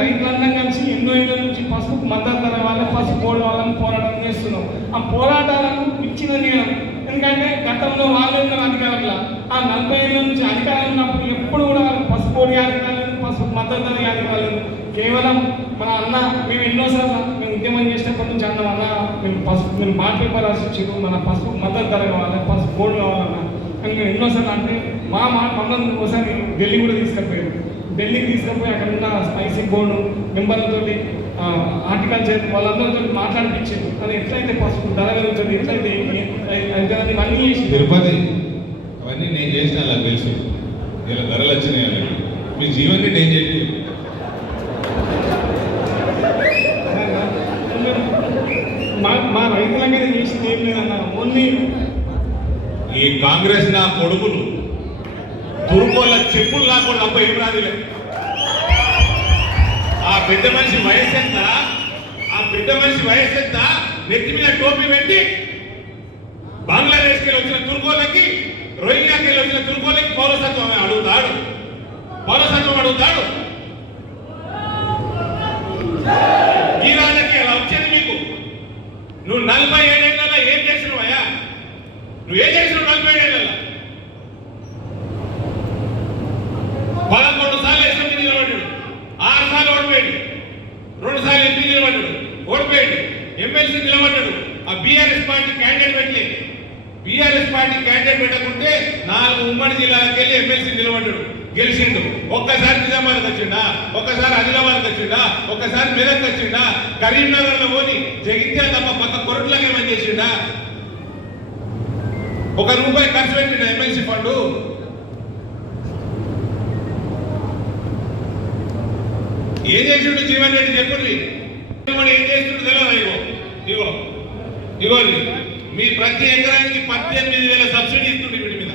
రైతులందరం కలిసి ఎన్నో ఏళ్ళ నుంచి పసుపు మద్దతు ధర వాళ్ళని, పసుపు బోర్డు వాళ్ళని పోరాటం చేస్తున్నాం. ఆ పోరాటాలను విచ్ఛిన్నం చేయడం. ఎందుకంటే గతంలో వాళ్ళు ఉన్న అధికారుల ఆ 40 ఏళ్ళ నుంచి అధికారులు ఉన్నప్పుడు ఎప్పుడు కూడా పసుపు బోర్డు అధికారులు, పసుపు మద్దతు ధర అధికారులు కేవలం మన అన్న మేము ఎన్నోసార్లు మేము ఉద్యమం చేసినప్పటి నుంచి అన్నాం అన్న మేము బాట్ పేపర్ రాసిచ్చారు మన పసుపు మద్దతు ధర కావాలి పసుపు బోర్డు కావాలన్నా కానీ మేము ఎన్నోసార్లు అంటే మమ్మల్ని ఒకసారి ఢిల్లీ కూడా తీసుకెళ్ళిపోయారు. ఢిల్లీకి తీసుకుపోయి అక్కడ ఉన్న స్పైసీ బోర్డు మెంబర్లతో హార్టికల్చర్ వాళ్ళందరితో మాట్లాడిపించారు. అది ఎట్లయితే పసుపు ధర పెరుగుతుంది ఎట్లయితే ఇవన్నీ చేసి తిరుపతి అవన్నీ నేను చేసిన అలా తెలుసు. ఇలా ధరలు వచ్చినాయి అలా మీ జీవన్ని నేను చెప్పి మా రైతుల మీద చేసింది ఏం లేదన్న. ఓన్లీ ఈ కాంగ్రెస్ నా కొడుకులు తురుకోళ్ళ చెప్పులు లాకుండా తప్ప ఏం రాదులే. ఆ పెద్ద మనిషి వయసు ఎంత, ఆ పెద్ద మనిషి వయసు ఎంత, నెత్తి మీద టోపీ పెట్టి బంగ్లాదేశ్కి వచ్చిన తుర్కోలకి రోహింగ్యాకి వచ్చిన తుర్కోలకి పౌరసత్వం అడుగుతాడు, పౌరసత్వం అడుగుతాడు. ఈ రాజకీయాలు వచ్చేది మీకు. నువ్వు 47 ఏళ్ళ ఏం చేసినవయ్యా? నువ్వు ఏం చేసినావు 47 ఏళ్ళ? 11 సార్లు అసెంబ్లీ నిలబడ్డాడు, 6 సార్లు ఓడిపోయాడు, 2 సార్లు ఎంపీ నిలబడ్డాడు, ఓడిపోయాడు, ఎమ్మెల్సీ నిలబడ్డాడు. ఆ బీఆర్ఎస్ పార్టీ క్యాండిడేట్ పెట్టలేదు. బీఆర్ఎస్ పార్టీ క్యాండిడేట్ పెట్టకుంటే 4 ఉమ్మడి జిల్లాలకు వెళ్ళి ఎమ్మెల్సీ నిలబడ్డాడు, గెలిచిండు. ఒక్కసారి నిజామాబాద్కి వచ్చిండా, ఒక్కసారి ఆదిలాబాద్కి వచ్చిండా, ఒక్కసారి మెదక్ వచ్చిండా, కరీంనగర్లో పోని జగిత్యాల తప్ప పక్క కొరట్లకి ఏమని చేసిండా? ₹1 ఖర్చు పెట్టిండా ఎమ్మెల్సీ ఫండ్? ఏం చేసిండు జీవన్ రెడ్డి చెప్పుండ్రి. ఏం చేస్తుండో తెలియదు. ఇగో ఇగో మీ ప్రతి ఎకరానికి 18,000 సబ్సిడీ ఇస్తుండే. వీటి మీద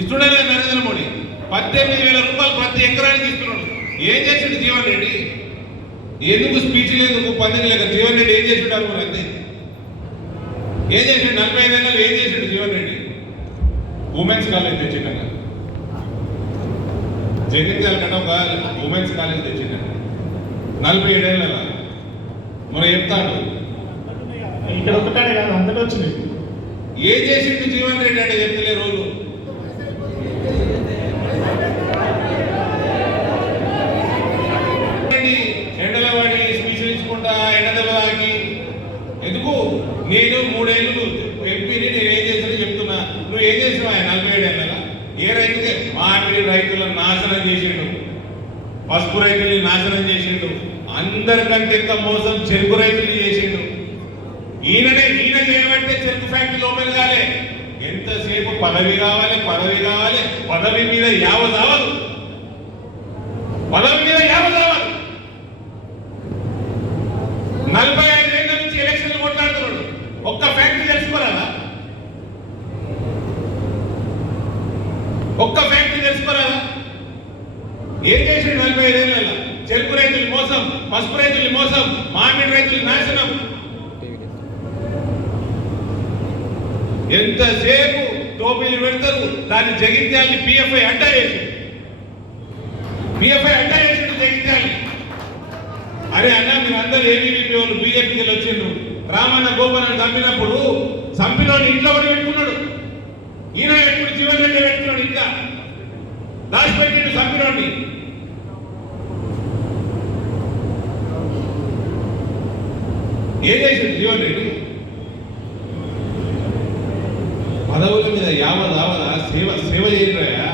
ఇస్తుండే నరేంద్ర మోడీ 18,000 రూపాయలు ప్రతి ఎకరానికి ఇస్తున్నాడు. ఏం చేసిండు జీవన్ రెడ్డి? ఎందుకు స్పీచ్ లేదు, పద్ధతి లేక జీవన్ రెడ్డి ఏం చేసిండారు అంతే. ఏం చేసిండు 45 ఏళ్ళు ఏం చేసిండు జీవన్ రెడ్డి? ఉమెన్స్ కాలేజ్ తెచ్చిండ, జగిత్యాల కన్నా ఒక ఉమెన్స్ కాలేజ్ తెచ్చిండ 47 ఏళ్ళ. మనం చెప్తాడు ఇక్కడ ఒకటాడే కాదు అందరూ వచ్చినాయి. ఏం చేసిండు జీవన్ రెడ్డి అంటే చెప్తలే రోజు. ఎండలవాడి స్పీచ్లు ఇచ్చుకుంటా ఎండదల తాగి ఎందుకు? నేను 3 ఏళ్ళు ఎంపీని నేను ఏం చేసినా చెప్తున్నా. నువ్వు ఏం చేసినావు? 47 ఏళ్ళ ఏ రైతుకే? మామిడి రైతులను నాశనం చేసిండు, పసుపు రైతుల్ని నాశనం చేసిండు, అందరికంటే ఎంత మోసం చెరుకు రైతులు చేసిండు. ఈయన చేయబట్టే చెరుకు ఫ్యాక్టరీ ఓపెన్ కాలే. ఎంతసేపు పదవి కావాలి, పదవి కావాలి, పదవి మీద యావ కావాలి, పదవి మీద యావ కావాలి. 45 ఏళ్ళ నుంచి ఎలక్షన్లు కొట్లాడుతున్నాడు. ఒక్క ఫ్యాక్టరీ తెలుసుకోరాదా? ఒక్క ఫ్యాక్టరీ తెలుసుకోరాదా? ఏం చేసిండు 45 ఏళ్ళ? చెరుకు రైతులు మోసం, పసుపు రైతులు మోసం, మామిడి రైతులు నాశనం. ఎంతసేపు టోపీలు పెడతారు, దాన్ని జగిత్యాలని పిఎఫ్ఐ అడ్డా చేసి, పిఎఫ్ఐ అడ్డా చేసిండు జగిత్యాలని. అరే అన్న మీరందరూ ఏబీవీపీ వాళ్ళు బీజేపీకి వచ్చిండ్రు. రామన్న గోపాలను చంపినప్పుడు చంపినోడు ఇంట్లో కూడా పెట్టుకున్నాడు. ఈయన పెట్టుకుని జీవన్ రెడ్డి పెట్టుకున్నాడు, ఇంకా దాచిపెట్టిండు చంపినోడిని. ఏం చేసిండు జీవన్ రెడ్డి? పదవుల మీద యావదావదా సేవ చేయరా?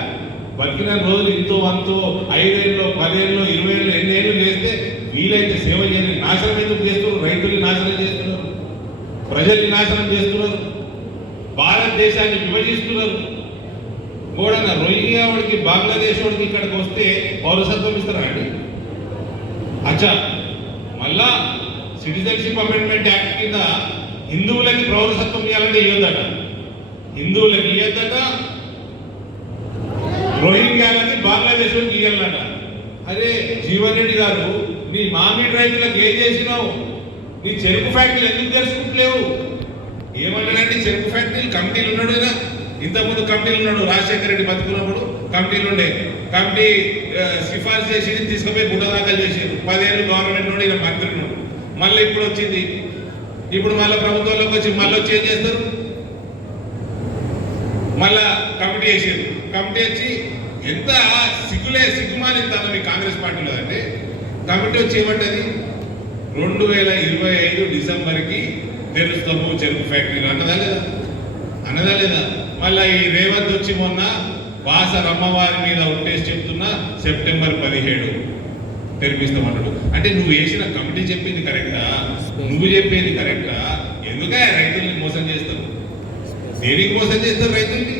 బతికిన రోజులు ఇంతో అంతో 5 ఏళ్ళు 10 ఏళ్ళు 20 ఏళ్ళు ఎన్ని ఏళ్ళు చేస్తే వీలైతే సేవ చేయాలి. నాశనం ఎందుకు చేస్తున్నారు? రైతుల్ని నాశనం చేస్తున్నారు, ప్రజల్ని నాశనం చేస్తున్నారు, భారతదేశాన్ని విభజిస్తున్నారు. కూడా రోహింగ్యా వాడికి బంగ్లాదేశ్ వాడికి ఇక్కడికి వస్తే పౌరసత్వం ఇస్తారా అండి? అచ్చా, మళ్ళా సిటిజన్షిప్ అమెండ్మెంట్ యాక్ట్ కింద హిందువులకి పౌరసత్వం ఇవ్వాలంటే ఇవ్వద్దట, హిందువులకి ఇవ్వద్దట, రోహింగ్యాలకి బంగ్లాదేశ్ వాళ్ళకి ఇవ్వాలట. అరే జీవన్ రెడ్డి గారు, నీ మామిడి రైతులకు ఏం చేసినావు? నీ చెరుకు ఫ్యాక్టరీలు ఎందుకు తెలుసుకుంటలేవు? ఏమంటాడంటే చెరుకు ఫ్యాక్టరీలు కమిటీలు ఉన్నాడు కదా, ఇంతకుముందు కమిటీలు ఉన్నాడు. రాజశేఖర రెడ్డి బతుకున్నప్పుడు కమిటీలు ఉండే, కమిటీ సిఫార్సు చేసి తీసుకుపోయి గుడ్డ దాఖలు చేసారు. 10 ఏళ్ళు గవర్నమెంట్ నుండి ఈయన మంత్రి ఉన్నాడు. మళ్ళీ ఇప్పుడు వచ్చింది, ఇప్పుడు మళ్ళీ ప్రభుత్వంలోకి వచ్చి మళ్ళీ వచ్చి ఏం చేస్తారు? మళ్ళా కమిటీ వేసారు. కమిటీ వచ్చి ఎంత సిగ్గుమాలింది మీ కాంగ్రెస్ పార్టీలో అంటే, కమిటీ వచ్చి ఏమంటది? 2025 డిసెంబర్కి తెరుస్తాము చెరుకు ఫ్యాక్టరీలు అన్నదా లేదా? అన్నదా లేదా? మళ్ళీ ఈ రేవంత్ వచ్చి మొన్న బాసర అమ్మవారి మీద ఒట్టేసి చెప్తున్నా సెప్టెంబర్ 17 తెరిపిస్తామన్నాడు. అంటే నువ్వు వేసిన కమిటీ చెప్పింది కరెక్టా? నువ్వు చెప్పేది కరెక్టా? ఎందుకే రైతుల్ని మోసం చేస్తావు? దేనికి మోసం చేస్తారు రైతుల్ని?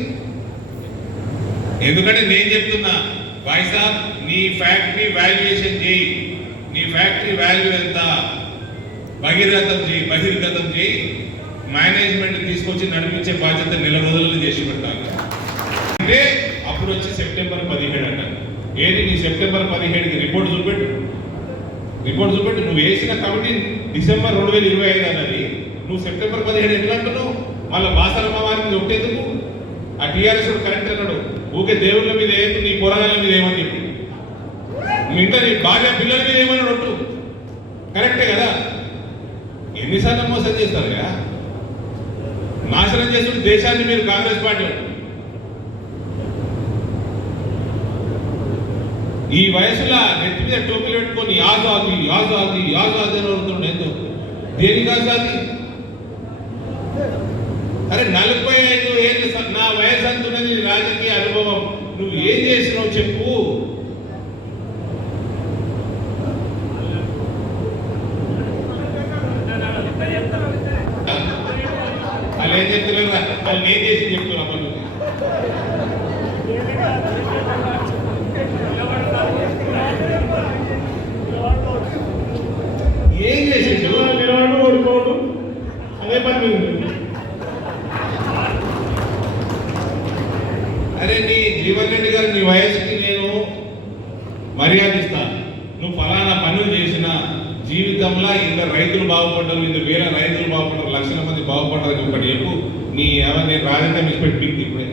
ఎందుకంటే నేను చెప్తున్నా భాయ్ సాబ్, నీ ఫ్యాక్టరీ వాల్యుయేషన్ చేయి, నీ ఫ్యాక్టరీ వాల్యూ ఎంత బహిర్గతం చేయి, మేనేజ్మెంట్ తీసుకొచ్చి నడిపించే బాధ్యత నెల రోజుల్లో చేసి పెట్టాలి. అంటే అప్పుడు వచ్చి సెప్టెంబర్ 17 అంటారు. ఏది నీ సెప్టెంబర్ 17కి రిపోర్ట్ చూపెట్టు. నువ్వు వేసిన కమిటీ డిసెంబర్ 2025 అన్నది, నువ్వు సెప్టెంబర్ 17 ఎట్లా అంటున్నావు? మళ్ళీ బాసరమ్మ వారిని ఒట్టేందుకు? ఆ టీఆర్ఎస్ కరెక్ట్ అన్నాడు, ఊకే దేవుళ్ళ మీద ఏమి, నీ పురాణాల మీద ఏమని చెప్పి, మీ ఇంట్లో నీ భార్య పిల్లల మీద ఏమన్నాడు ఒట్టు. కరెక్టే కదా? ఎన్నిసార్లు మోసం చేస్తారు కదా? నాశనం చేస్తున్న దేశాన్ని మీరు కాంగ్రెస్ పార్టీ. ఈ వయసులో నెత్తి మీద టోపీలు పెట్టుకొని ఆజాది ఆజాది ఆజాది అని అడుగుతుండే. ఎంతో దేనికి ఆజాది? అరే 45 ఏళ్ళు నా వయసు అంటున్నది, రాజకీయ అనుభవం. నువ్వు ఏం చేసినావు చెప్పు. వాళ్ళు ఏం చెప్తున్నారు? వాళ్ళు నేను చేసి చెప్తున్నా. ఏం చేసేది? నిలబడు, ఓడిపోడు, అదే పని మీద. అరే నీ జీవన్ రెడ్డి గారు, నీ వయసుకి నేను మర్యాద ఇస్తాను. నువ్వు ఫలానా పనులు చేసిన జీవితంలో ఇంత రైతులు బాగుపడ్డారు, ఇంత వేల రైతులు బాగుపడ్డారు, లక్షల మంది బాగుపడ్డారు. ఒకటి చెప్పు. నీ నేను రాజకీయం ఇచ్చిపెట్టి పిక్ ఇప్పుడే.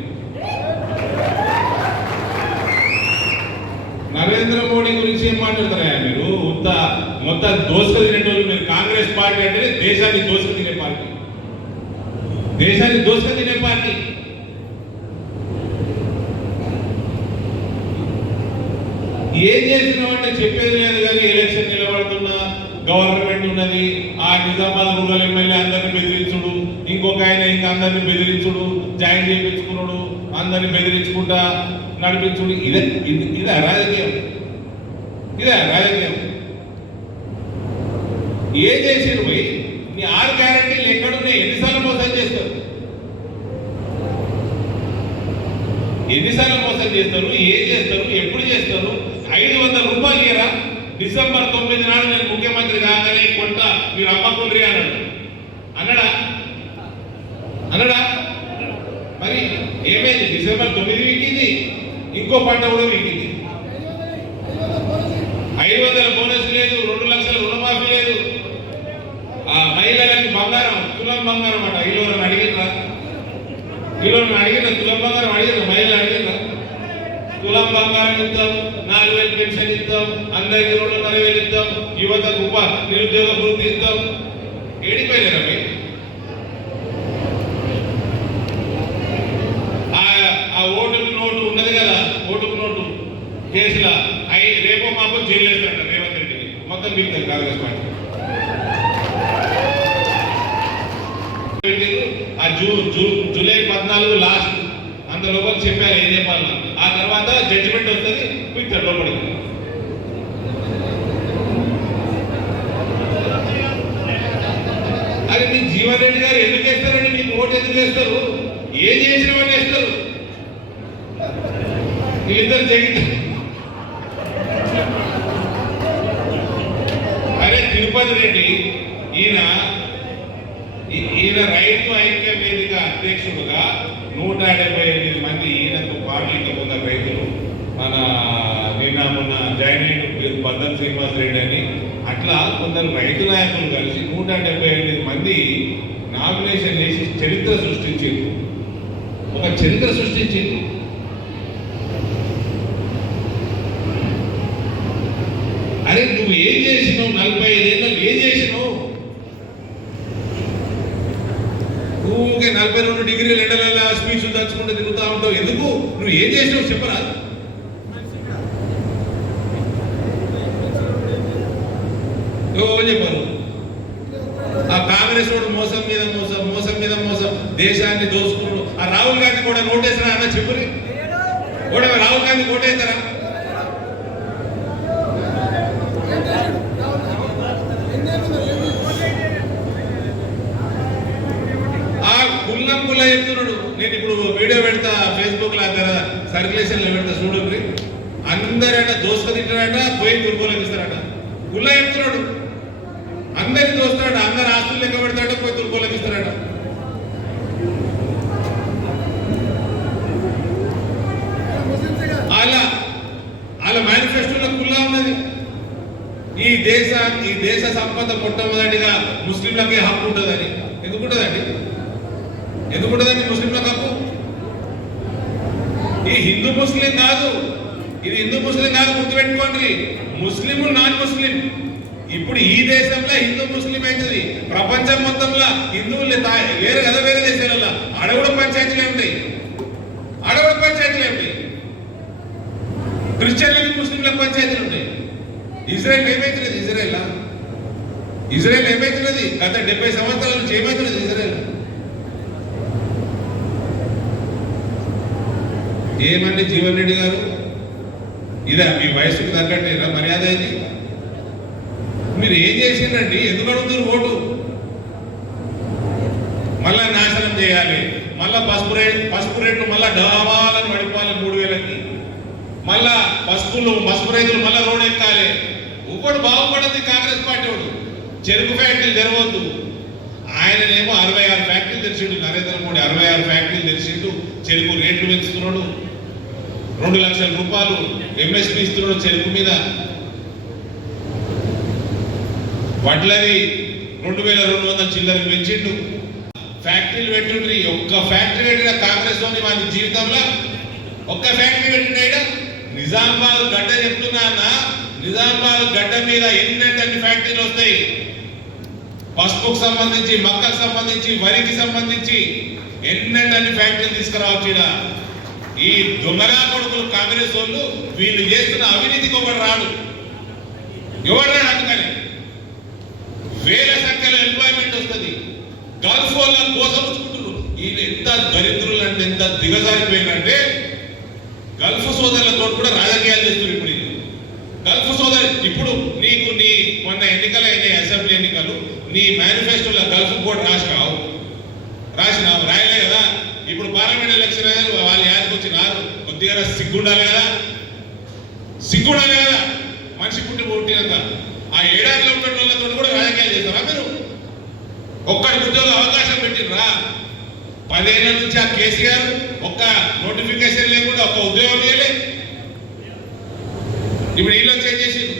నరేంద్ర మోడీ గురించి ఏం మాట్లాడతారా మీరు? మొత్తం దోసుకు తినేటోళ్ళు మీరు. కాంగ్రెస్ పార్టీ అంటే దేశాన్ని దోసుకు తినే పార్టీ, దేశాన్ని దోసుకు తినే పార్టీ. ఏం చేస్తున్నావు అంటే చెప్పేది లేదు. కానీ ఎలక్షన్ నిలబడుతున్నా, గవర్నమెంట్ ఉన్నది, ఆ నిజామాబాద్ రూరల్ ఎమ్మెల్యే అందరిని బెదిరించుడు, ఇంకొక ఆయన ఇంకా అందరిని బెదిరించుడు, జాయిన్ చేయించుకున్నాడు, అందరిని బెదిరించుకుంటా నడిపించుడు. ఇదే రాజకీయం. ఏం చేసిరు పోయి? నీ 6 గ్యారెంటీలు ఎక్కడున్నాయి? ఎన్నిసార్లు మోసం చేస్తారు? ఏం చేస్తారు? ఎప్పుడు చేస్తారు? 500 రూపాయలు ఇయరా? డిసెంబర్ 9 నాడు నేను ముఖ్యమంత్రి కాగానే కొంట మీరు అమ్మకుండ్రి అన్నాడా? మరి ఏమైంది? డిసెంబర్ 9 వీకింది, ఇంకో పంట కూడా వీకింది. 500 బోనస్ లేదు, 2 లక్షల రుణమాఫీ లేదు. ఆ మహిళలకి బంగారం, తులం బంగారం అట. ఈలోని అడిగినరా? తులం బంగారం అడిగిన మహిళలు అడిగినరా? తులం బంగారం ఇస్తాం, 4000 పెన్షన్ ఇస్తాం, అందరికి 2,500 ఇస్తాం, యువతకు నిరుద్యోగ వృత్తి ఇస్తాం. ఏడిపోయినారా మీరు? ఆ ఓటుకు నోటు ఉన్నది కదా, ఓటుకు నోటు కేసులా రేపో మాపో జైలు వేస్తారంట రేవంత్ రెడ్డిని. మొత్తం మీకు కాంగ్రెస్ పార్టీ ఆ జూలై 14 లాస్ట్ అంత లోపల చెప్పారు ఏం చెప్పాలన్నా. ఆ తర్వాత జడ్జిమెంట్ వస్తుంది, మీకు లోపడి. అది మీ జీవన్ రెడ్డి గారు ఎందుకు వేస్తారండి? మీకు ఓటు ఎందుకు వేస్తారు? ఏం చేసిన వాళ్ళు వేస్తారు? వీళ్ళిద్దరు జగితారు. అరే తిరుపతి రెడ్డి ఈయన రైతు ఐక్య వేదిక అధ్యక్షుడుగా 178 మంది ఈయనకు పార్టీకి కొందరు రైతులు, మన నిన్న మొన్న జాయిన్ అయిన బద్దం శ్రీనివాస్ రెడ్డి అని, అట్లా కొందరు రైతు నాయకులు కలిసి 178 మంది నామినేషన్ చేసి చరిత్ర సృష్టించారు. ఒక చరిత్ర సృష్టించారు. అరే నువ్వు ఏం చేసినావు? 45 ఏళ్ళు ఏం చేసినావు? ఊరికే 42 డిగ్రీలు ఎండలలో స్పీచ్ దంచుకుంటూ తిరుగుతూ ఉంటావు. ఎందుకు? నువ్వు ఏం చేసినావు చెప్పరా? చెప్పారు కాంగ్రెస్ వాడు మోసం మీద మోసం, మోసం మీద మోసం, దేశాన్ని దోచుకున్నాడు. ఆ రాహుల్ గాంధీ కూడా నోటేస్తారా అన్న చెప్పుని కూడా రాహుల్ గాంధీ ఓటేస్తారా? ఆ కుల్లం కుల్ల చెప్తున్నాడు. నేను ఇప్పుడు వీడియో పెడతా ఫేస్బుక్ లో సర్క్యులేషన్ లో పెడతా చూడండి. అందరట దోసుక తింటారట, పోయి తుర్కోలకు ఇస్తారట. కుల్ల చెప్తున్నాడు, అందరికి దోస్తాడట, అందరు ఆస్తులు లెక్క పెడతాడట, పోయి తుర్కోలకు ఇస్తారట. అలా మేనిఫెస్టోలో కుల్లా ఉన్నది. ఈ దేశ సంపద మొట్టమొదటిగా ముస్లింలకే హక్కు ఉంటుందని. ఎందుకుంటుందండి ముస్లింలకు హక్కు? ఈ హిందూ ముస్లిం కాదు, ఇది హిందూ ముస్లిం కాదు, గుర్తుపెట్టుకోండి. ముస్లిం నాన్ ముస్లిం. ఇప్పుడు ఈ దేశంలో హిందూ ముస్లిం అవుతుంది. ప్రపంచం మొత్తంలో హిందువులు వేరే కదా, వేరే దేశాలలో అడవుల పంచాయతీలే ఉంటాయి. క్రిస్టియన్లకు ముస్లింలకు పంచాయతీలు ఉంటాయి. ఇజ్రాయెల్ ఏమైతున్నది? ఇజ్రాయెల్ ఏమైతున్నది? గత 70 సంవత్సరాల నుంచి ఏమైతున్నది ఇజ్రాయెల్? ఏమండి జీవన్ రెడ్డి గారు, ఇదా మీ వయసుకు తగ్గట్టేనా మర్యాద? ఇది మీరు ఏం చేసిండ్రండి? ఎందుకు అడుగుతారు ఓటు? మళ్ళా నాశనం చేయాలి, మళ్ళా పసుపు రేట్లు మళ్ళా డబాలని పడిపోవాలి 3000కి. మళ్ళా పసుపు రైతులు మళ్ళా రోడ్ ఎక్కాలి. ఒకడు బాగుపడద్ది కాంగ్రెస్ పార్టీ వాడు. చెరుకు ఫ్యాక్టరీలు తెరవద్దు. ఆయననేమో 66 ఫ్యాక్టరీలు తెరిచిండు. నరేంద్ర మోడీ 66 ఫ్యాక్టరీలు తెరిచిండు. చెరుకు రేట్లు పెంచుతున్నాడు. 2 లక్షల రూపాయలు ఎంఎస్పీ ఇస్తున్నాడు చెరుకు మీద. వడ్లది 2200 చిల్లరలు పెంచిండు. ఫ్యాక్టరీలు పెట్టుండ్రి. ఒక్క ఫ్యాక్టరీ పెట్టిన కాంగ్రెస్ లోని మన జీవితంలో ఒక్క ఫ్యాక్టరీ పెట్టిన నిజామాబాద్ గడ్డ చెప్తున్నా అన్న, నిజామాబాద్ గడ్డ మీద ఎన్ని ఫ్యాక్టరీలు వస్తాయి. పసుపుకు సంబంధించి, మక్కకు సంబంధించి, వరికి సంబంధించి ఎన్ని ఫ్యాక్టరీలు తీసుకురావచ్చు. ఈ దొంగరా కొడుకులు కాంగ్రెస్ వాళ్ళు వీళ్ళు చేస్తున్న అవినీతికి ఒకటి రాడు, ఎవరు రాడు. అందుకని వేల సంఖ్యలో ఎంప్లాయ్మెంట్ వస్తుంది. గల్ఫ్ వాళ్ళ కోసం చూసుకుంటున్నారు. వీళ్ళు ఎంత దరిద్రులు అంటే, ఎంత దిగజారిపోయిందంటే, గల్ఫ్ సోదరులతో కూడా రాజకీయాలు చేస్తున్నారు. ఇప్పుడు గల్ఫ్ సోదరు ఇప్పుడు నీకు మొన్న ఎన్నికలు అయినాయి, అసెంబ్లీ ఎన్నికలు, నీ మేనిఫెస్టోలో గల్ఫ్ కూడా రాసినావు రాయలే కదా. ఇప్పుడు పార్లమెంట్ ఎలక్షన్ అయ్యారు, వాళ్ళు యాదకి వచ్చినారు. కొద్దిగా సిగ్గుండాలి కదా. మనిషి పుట్టినాక ఆ ఏడాదిలో ఉన్న వాళ్ళతో కూడా రాజకీయాలు చేస్తారా మీరు? ఒక్కడి ఉద్యోగం అవకాశం పెట్టినరా? 10 ఏళ్ల నుంచి ఆ కేసీఆర్ ఒక్క నోటిఫికేషన్ లేకుండా ఒక్క ఉద్యోగం చేయలే. ఇప్పుడు వీళ్ళు వచ్చి ఏం చేసింది?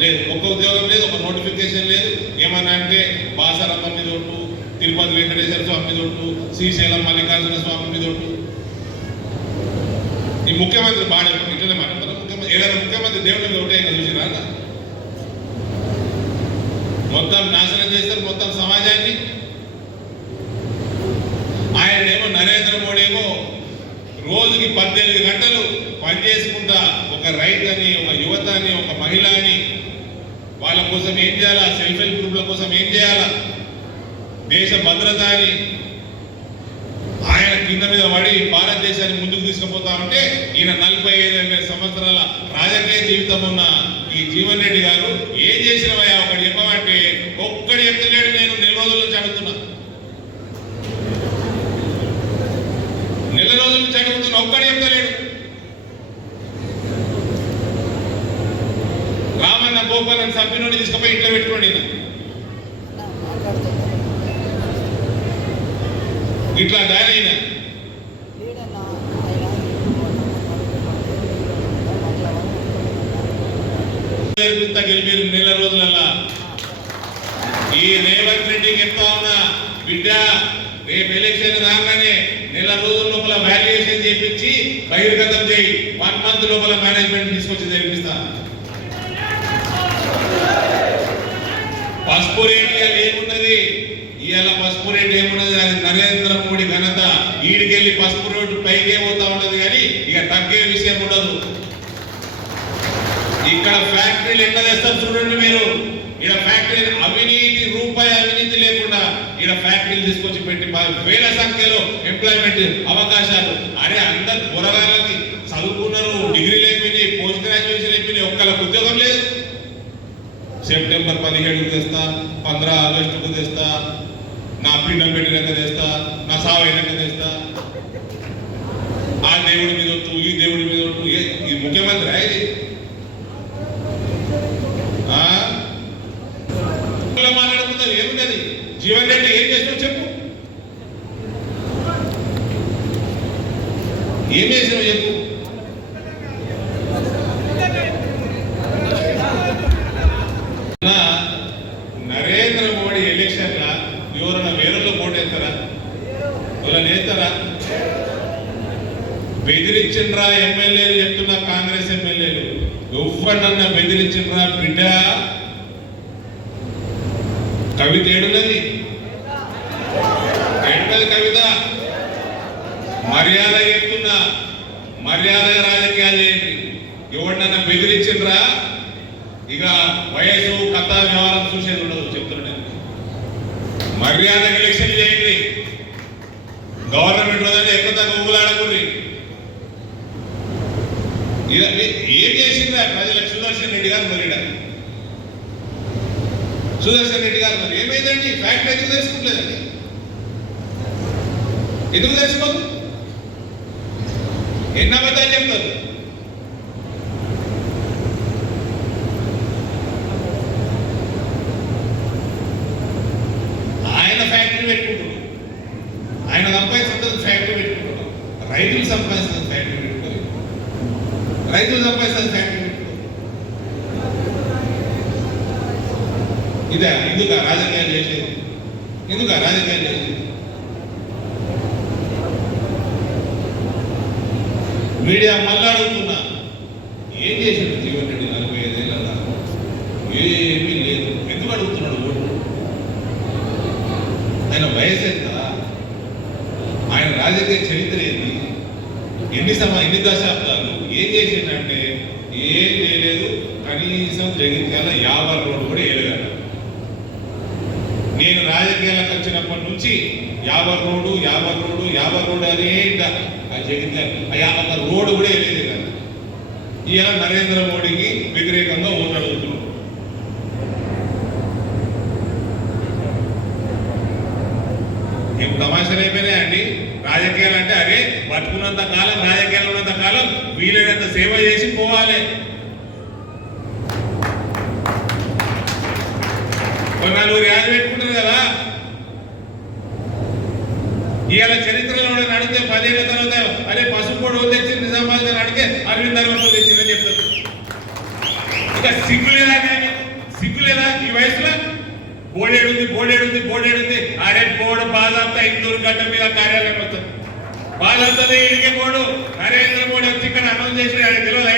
లేదు, ఒక్క ఉద్యోగం లేదు, ఒక నోటిఫికేషన్ లేదు. ఏమన్నా అంటే బాసరమ్మ మీద ఒట్టు, తిరుపతి వెంకటేశ్వర స్వామి మీద ఒట్టు, శ్రీశైలం మల్లికార్జున స్వామి మీద ఒట్టు. ఈ ముఖ్యమంత్రి బాగా ఇట్లనే మాట్లాడతారు. ఏదైనా ముఖ్యమంత్రి దేవుడి మీద ఒకటే చూసిరా? మొత్తం నాశనం చేస్తారు మొత్తం సమాజాన్ని. ఆయనేమో నరేంద్ర మోడీ ఏమో రోజుకి 18 గంటలు పనిచేసుకుంటా ఒక రైతు అని, ఒక యువత అని, ఒక మహిళ అని, వాళ్ళ కోసం ఏం చేయాలా, సెల్ఫ్ హెల్ప్ గ్రూప్ల కోసం ఏం చేయాలా, దేశ భద్రత అని ఆయన కింద మీద పడి భారతదేశాన్ని ముందుకు తీసుకుపోతామంటే, ఈయన 45 సంవత్సరాల రాజకీయ జీవితం ఉన్న ఈ జీవన్ రెడ్డి గారు ఏం చేసినవయ్యా ఒకటి చెప్పమంటే ఒక్కడి చెప్తలేడు. నేను నెల రోజుల నుంచి అడుగుతున్నా, ఒక్కడి చెప్తలేడు. రామన్న గోపాలని సభ్యుని తీసుకుపోయి ఇంట్లో పెట్టుకోండి, ఇట్లా దారైనా గెలిపారు నెల రోజులల్లా. ఈ రేవంత్ రెడ్డికి చెప్తా ఉన్నా, బిడ్డ రేపు ఎలక్షన్ రాగానే నెల రోజుల లోపల వాల్యుయేషన్ చేయించి బహిర్గతం చేయి. 1 మంత్ లోపల మేనేజ్మెంట్ తీసుకొచ్చి జరిపిస్తా. పసుపు రేట్ ఏమున్నది? ఇవాళ పసుపు రేట్ ఏమున్నది? అది నరేంద్ర మోడీ ఘనత. ఈడికెళ్ళి పసుపు రేటు పైకే పోతా ఉన్నది కానీ ఇక తగ్గే విషయం ఉండదు. ఇక్కడ ఫ్యాక్టరీలు ఎట్లా తెస్తారు చూడండి మీరు. ఇక్కడ ఫ్యాక్టరీ రూపాయి అవినీతి లేకుండా ఇక్కడ ఫ్యాక్టరీలు తీసుకొచ్చి పెట్టి వేల సంఖ్యలో ఎంప్లాయ్మెంట్ అవకాశాలు. అరే అందరు పొరగాళ్ళకి చదువుకున్నారు, డిగ్రీలు అయిపోయినాయి, పోస్ట్ గ్రాడ్యుయేషన్ అయిపోయినాయి, ఒక్కళ్ళకి ఉద్యోగం లేదు. సెప్టెంబర్ 17కు తెస్తా, 15 ఆగస్టుకు తెస్తా, నా పిండం పెట్టినాక తెస్తా, నా సావు అయినాక తెస్తా. ఆ దేవుడి మీద ఒట్టు, ఈ దేవుడి మీద ఒట్టు. ఈ ముఖ్యమంత్రి ఇది మాట్లాడుతున్నారు. ఏముంది జీవన్ రెడ్డి ఏం చేసినావు చెప్పు, ఏం చేసినావు చెప్పు. నరేంద్ర మోడీ ఎలక్షన్ లా ఎవరైనా వేరేలో ఓటేస్తారా? ఇలా నేస్తారా? బెదిరించిండ్రా ఎమ్మెల్యేలు చెప్తున్నా, కాంగ్రెస్ ఎమ్మెల్యేలు ఎవ్వరన్నా బెదిరించిండ్రా బిడ్డ? కవిత ఏడున్నది కవిత? మర్యాద చెప్తున్నా, మర్యాదగా రాజకీయాలు చేయండి. ఎవరినన్నా బెదిరించిండ్రా ఇక వయసు కథ వ్యవహారం చూసేది ఉండదు. చెప్తున్నాను, మర్యాద ఎలక్షన్ చేయండి. గవర్నమెంట్ రోజు ఎక్కువ ఊగులాడకూరి. ఏం చేసిందా ప్రజలకు సుదర్శన్ రెడ్డి గారు? మరి సుదర్శన్ రెడ్డి గారు మరి ఏమైందండి? ఫ్యాక్టరీ ఎందుకు తెలుసుకోవట్లేదండి? ఎందుకు తెలుసుకోదు? ఎన్ని అబద్ధాలు చెప్తారు? ఆయన ఫ్యాక్టరీ పెట్టుకుంటున్నాడు, ఆయన సంపాదించిన ఫ్యాక్టరీ పెట్టుకుంటున్నాడు, రైతులు సంపాదించిన ఫ్యాక్టరీ పెట్టుకోరు, రైతులు సంపాదించిన ఫ్యాక్టరీ పెట్టుకోరు. ఇదే ఎందుకు రాజకీయాలు చేసేది? ఎందుకు రాజకీయాలు చేసేది? మీడియా మళ్ళా అడుగుతున్నా, ఏం చేసిండు జీవన్ రెడ్డి 45 ఏళ్ళ? ఏమీ లేదు. ఎందుకు అడుగుతున్నాడు ఓటు? ఆయన వయసు ఎంత? ఆయన రాజకీయ చరిత్ర ఏంటి? ఎన్ని దశాబ్దాలు ఏం చేసిండంటే ఏం చేయలేదు. కనీసం జగిత్యాల 50 రోడ్డు కూడా వేయలేదు. నేను రాజకీయాలకు వచ్చినప్పటి నుంచి 50 రోడ్డు అనే జగిత్యాల రోడ్డు కూడా వేయలేదు కదా. ఈయన నరేంద్ర మోడీకి వ్యతిరేకంగా ఓటు అడుగుతున్నాడు. ఏం తమాషాలు అయిపోయినాయండి రాజకీయాలు అంటే? అరే బతుకున్నంత కాలం, రాజకీయాలు ఉన్నంత కాలం వీలైనంత సేవ చేసి పోవాలి. నలుగురు యాద పెట్టుకుంటారు కదా. ఇవాళ చరిత్రలో నడితే 10 ఏళ్ళ తర్వాత అరే పసుపుడు తెచ్చింది నిజామాబాద్ అని అడిగితే అరవింద్ ధర్మపురం తెచ్చిందని చెప్తారు. ఇంకా సిగ్గులేదా ఈ వయసులో? బోడేడుంది. అరే బోర్డు బాధంతా ఇందూరు గడ్డ మీద కార్యాలయం వస్తుంది. బాధంతా ఇంటికి బోర్డు నరేంద్ర మోడీ వచ్చి ఇక్కడ అనౌన్స్ చేసిన ఆయన తెలియదు.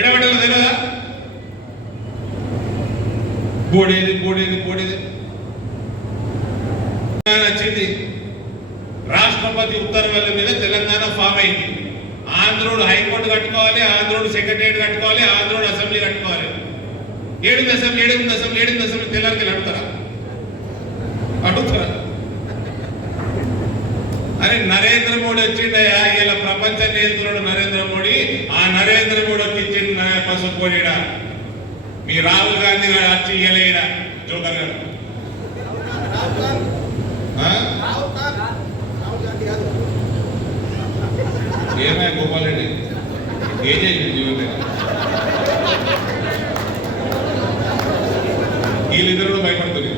ఎడబెట్టాలో తెలియదా? బోడేది వచ్చింది. రాష్ట్రపతి ఉత్తర్వుల మీద తెలంగాణ ఫామ్ అయింది. ఆంధ్రోడు హైకోర్టు కట్టుకోవాలి, ఆంధ్రోడు సెక్రటరియట్ కట్టుకోవాలి, ఆంధ్రోడు అసెంబ్లీ కట్టుకోవాలి. 7 అసెంబ్లీ తెల్లారికి అడుగుతారా? అరే నరేంద్ర మోడీ వచ్చిండయా, ఇలా ప్రపంచ నియంత్రుడు నరేంద్ర మోడీ. ఆ నరేంద్ర మోడీ వచ్చి ఇచ్చిండు పసుపు కోడిడా. మీ రాహుల్ గాంధీ గారు వచ్చి ఇయ్యలేడా? జోకర్ గారు ఏమై గోపాల్ రెడ్డి ఏం చేసింది జీవన్ రెడ్డి? వీళ్ళిద్దరు భయపడుతుంది.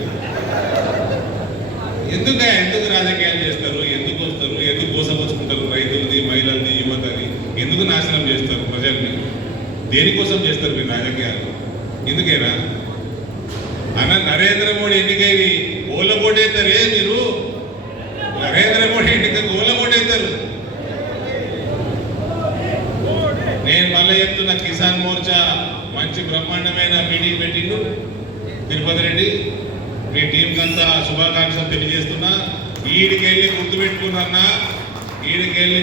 ఎందుకు రాజకీయాలు చేస్తారు? ఎందుకు వస్తారు? ఎందుకు కోసపుచ్చుకుంటారు? రైతులది, మహిళలది, యువతని ఎందుకు నాశనం చేస్తారు ప్రజల్ని? దేనికోసం చేస్తారు మీరు రాజకీయాలు? ఎందుకేనా అన్న? నరేంద్ర మోడీ ఎన్నికైంది ఓళ్ళ ఓటేస్తారే మీరు. నరేంద్ర మోడీ ఎన్నికకు ఓళ్ళ ఓటేస్తారు. నేను మళ్ళీ చెప్తున్నా, కిసాన్ మోర్చా మంచి బ్రహ్మాండమైన మీటింగ్ పెట్టిండు తిరుపతి రెడ్డి. మీ టీంకి అంతా శుభాకాంక్షలు తెలియజేస్తున్నా. ఈడికెళ్ళి గుర్తుపెట్టుకున్నా, ఈడికెళ్ళి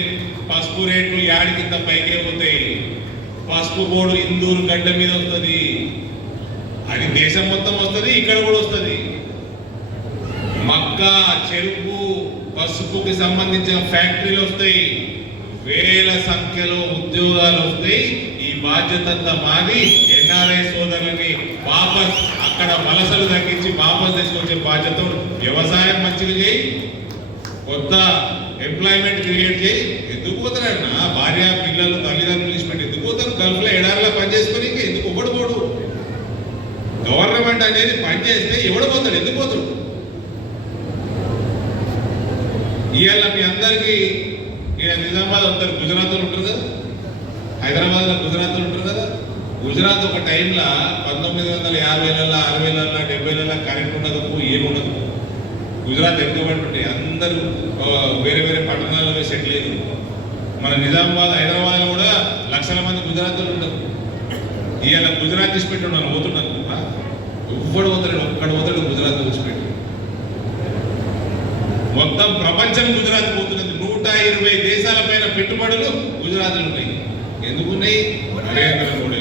పసుపు రేట్లు యాడికింత పైకే పోతాయి. పసుపు బోర్డు ఇందూరు గడ్డ మీద వస్తుంది. అది దేశం మొత్తం వస్తుంది, ఇక్కడ కూడా వస్తుంది. మక్క, చెరుకు, పసుపుకి సంబంధించిన ఫ్యాక్టరీలు వస్తాయి, వేల సంఖ్యలో ఉద్యోగాలు వస్తాయి. ఈ బాధ్యత అంతా మాది. ఎన్ఆర్ఐ సోదరులని వాపస్ అక్కడ వలసలు తగ్గించి వాపస్ తీసుకొచ్చే బాధ్యత. వ్యవసాయం మంచిగా చేయి, కొత్త ఎంప్లాయ్మెంట్ క్రియేట్ చేయి. ఎందుకు పోతారన్న భార్య పిల్లలు తల్లిదండ్రులు ఇచ్చిపెట్టి ఎందుకు పోతారు? గల్ఫ్లో ఎడారిలో పనిచేసుకొని ఎందుకు ఒకడు పోడు? గవర్నమెంట్ అనేది పనిచేస్తే ఎవడు పోతాడు? ఎందుకు పోతాడు? ఇవాళ మీ అందరికీ నిజామాబాద్ ఉంటారు, గుజరాత్లో ఉంటారు కదా, హైదరాబాద్లో గుజరాత్లో ఉంటారు కదా. గుజరాత్ ఒక టైంలో 1950లలో 60లలో 70లలో కరెంట్ ఉండదు, ఏముండదు. గుజరాత్ ఎక్కువబడి అందరూ వేరే వేరే పట్టణాల్లో సెటిల్ అయ్యారు. మన నిజామాబాద్ హైదరాబాద్లో కూడా లక్షల మంది గుజరాత్లో ఉంటారు. ఇవాళ గుజరాత్ తీసిపెట్టి మనం పోతున్నాను, ఎవ్వడు పోతాడు? ఒక్కడు పోతాడు గుజరాత్ తీసిపెట్టి. మొత్తం ప్రపంచం గుజరాత్ పోతున్నది. 120 దేశాల పైన పెట్టుబడులు గుజరాత్లో ఉన్నాయి. ఎందుకున్నాయి? నరేంద్ర మోడీ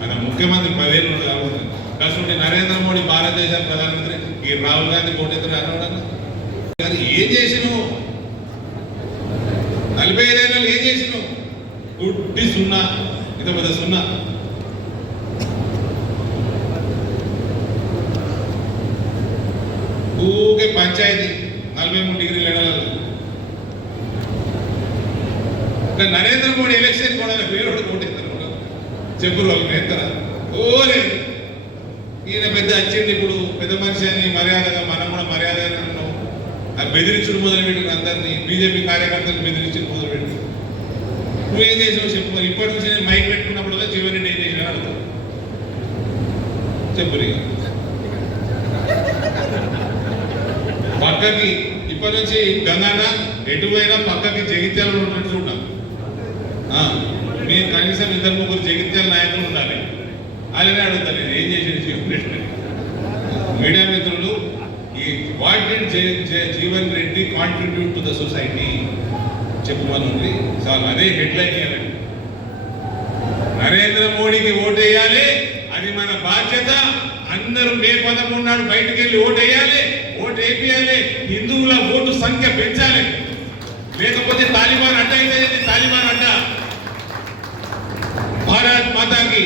ఆయన ముఖ్యమంత్రి 10 ఏళ్ళు కాబట్టి. కాకపోతే నరేంద్ర మోడీ భారతదేశ ప్రధానమంత్రి, ఈ రాహుల్ గాంధీ కోటేంద్ర అనవడానికి ఏం చేసినావు? 45 ఏళ్ళు ఏం చేసినావు? గుడ్డి సున్నా, ఇంత పెద్ద సున్నా. ఊకే పంచాయతీ 43 డిగ్రీల ఎడలలో. నరేంద్ర మోడీ ఎలక్షన్ కూడా పేరు కోటేస్తారు చెప్పులు వాళ్ళు నేర్తారా? లేదు. ఈయన పెద్ద వచ్చింది, ఇప్పుడు పెద్ద మనిషి అని మర్యాదగా మనం కూడా మర్యాదగా ఉన్నాం. అది బెదిరించుడు మొదలుపెట్టిన అందరినీ, బీజేపీ కార్యకర్తలు బెదిరించుడు మొదలుపెట్టి. నువ్వేం చేసావు చెప్పు మరి? ఇప్పటి నుంచి నేను మైక్ పెట్టుకున్నప్పుడు చివరి ఏం చేసినా అడుగుతావు చెప్పు. పక్కకి ఇప్పటి నుంచి గంగాన ఎటువైనా పక్కకి జగిత్యాలు ఉన్నట్టు చూడాలి. నేను కనీసం 2-3 జగిత్యాల నాయకులు ఉండాలి. అలానే అడుగుతాను నేను ఏం చేసేది చీఫ్ మినిస్టర్. మీడియా మిత్రులు, ఈ what did Jeevan Reddy contribute to the society చెప్పమని చాలు, అదే హెడ్లైన్ ఇవ్వాలండి. నరేంద్ర మోడీకి ఓటు వేయాలి, అది మన బాధ్యత. అందరూ మే 11 నాడు బయటకు వెళ్ళి ఓటు వేయాలి, ఓటు వేయాలి. హిందువుల ఓటు సంఖ్య పెంచాలి, లేకపోతే తాలిబాన్ అడ్డ అయితే తాలిబాన్ అడ్డ. భారత్ మాతాకి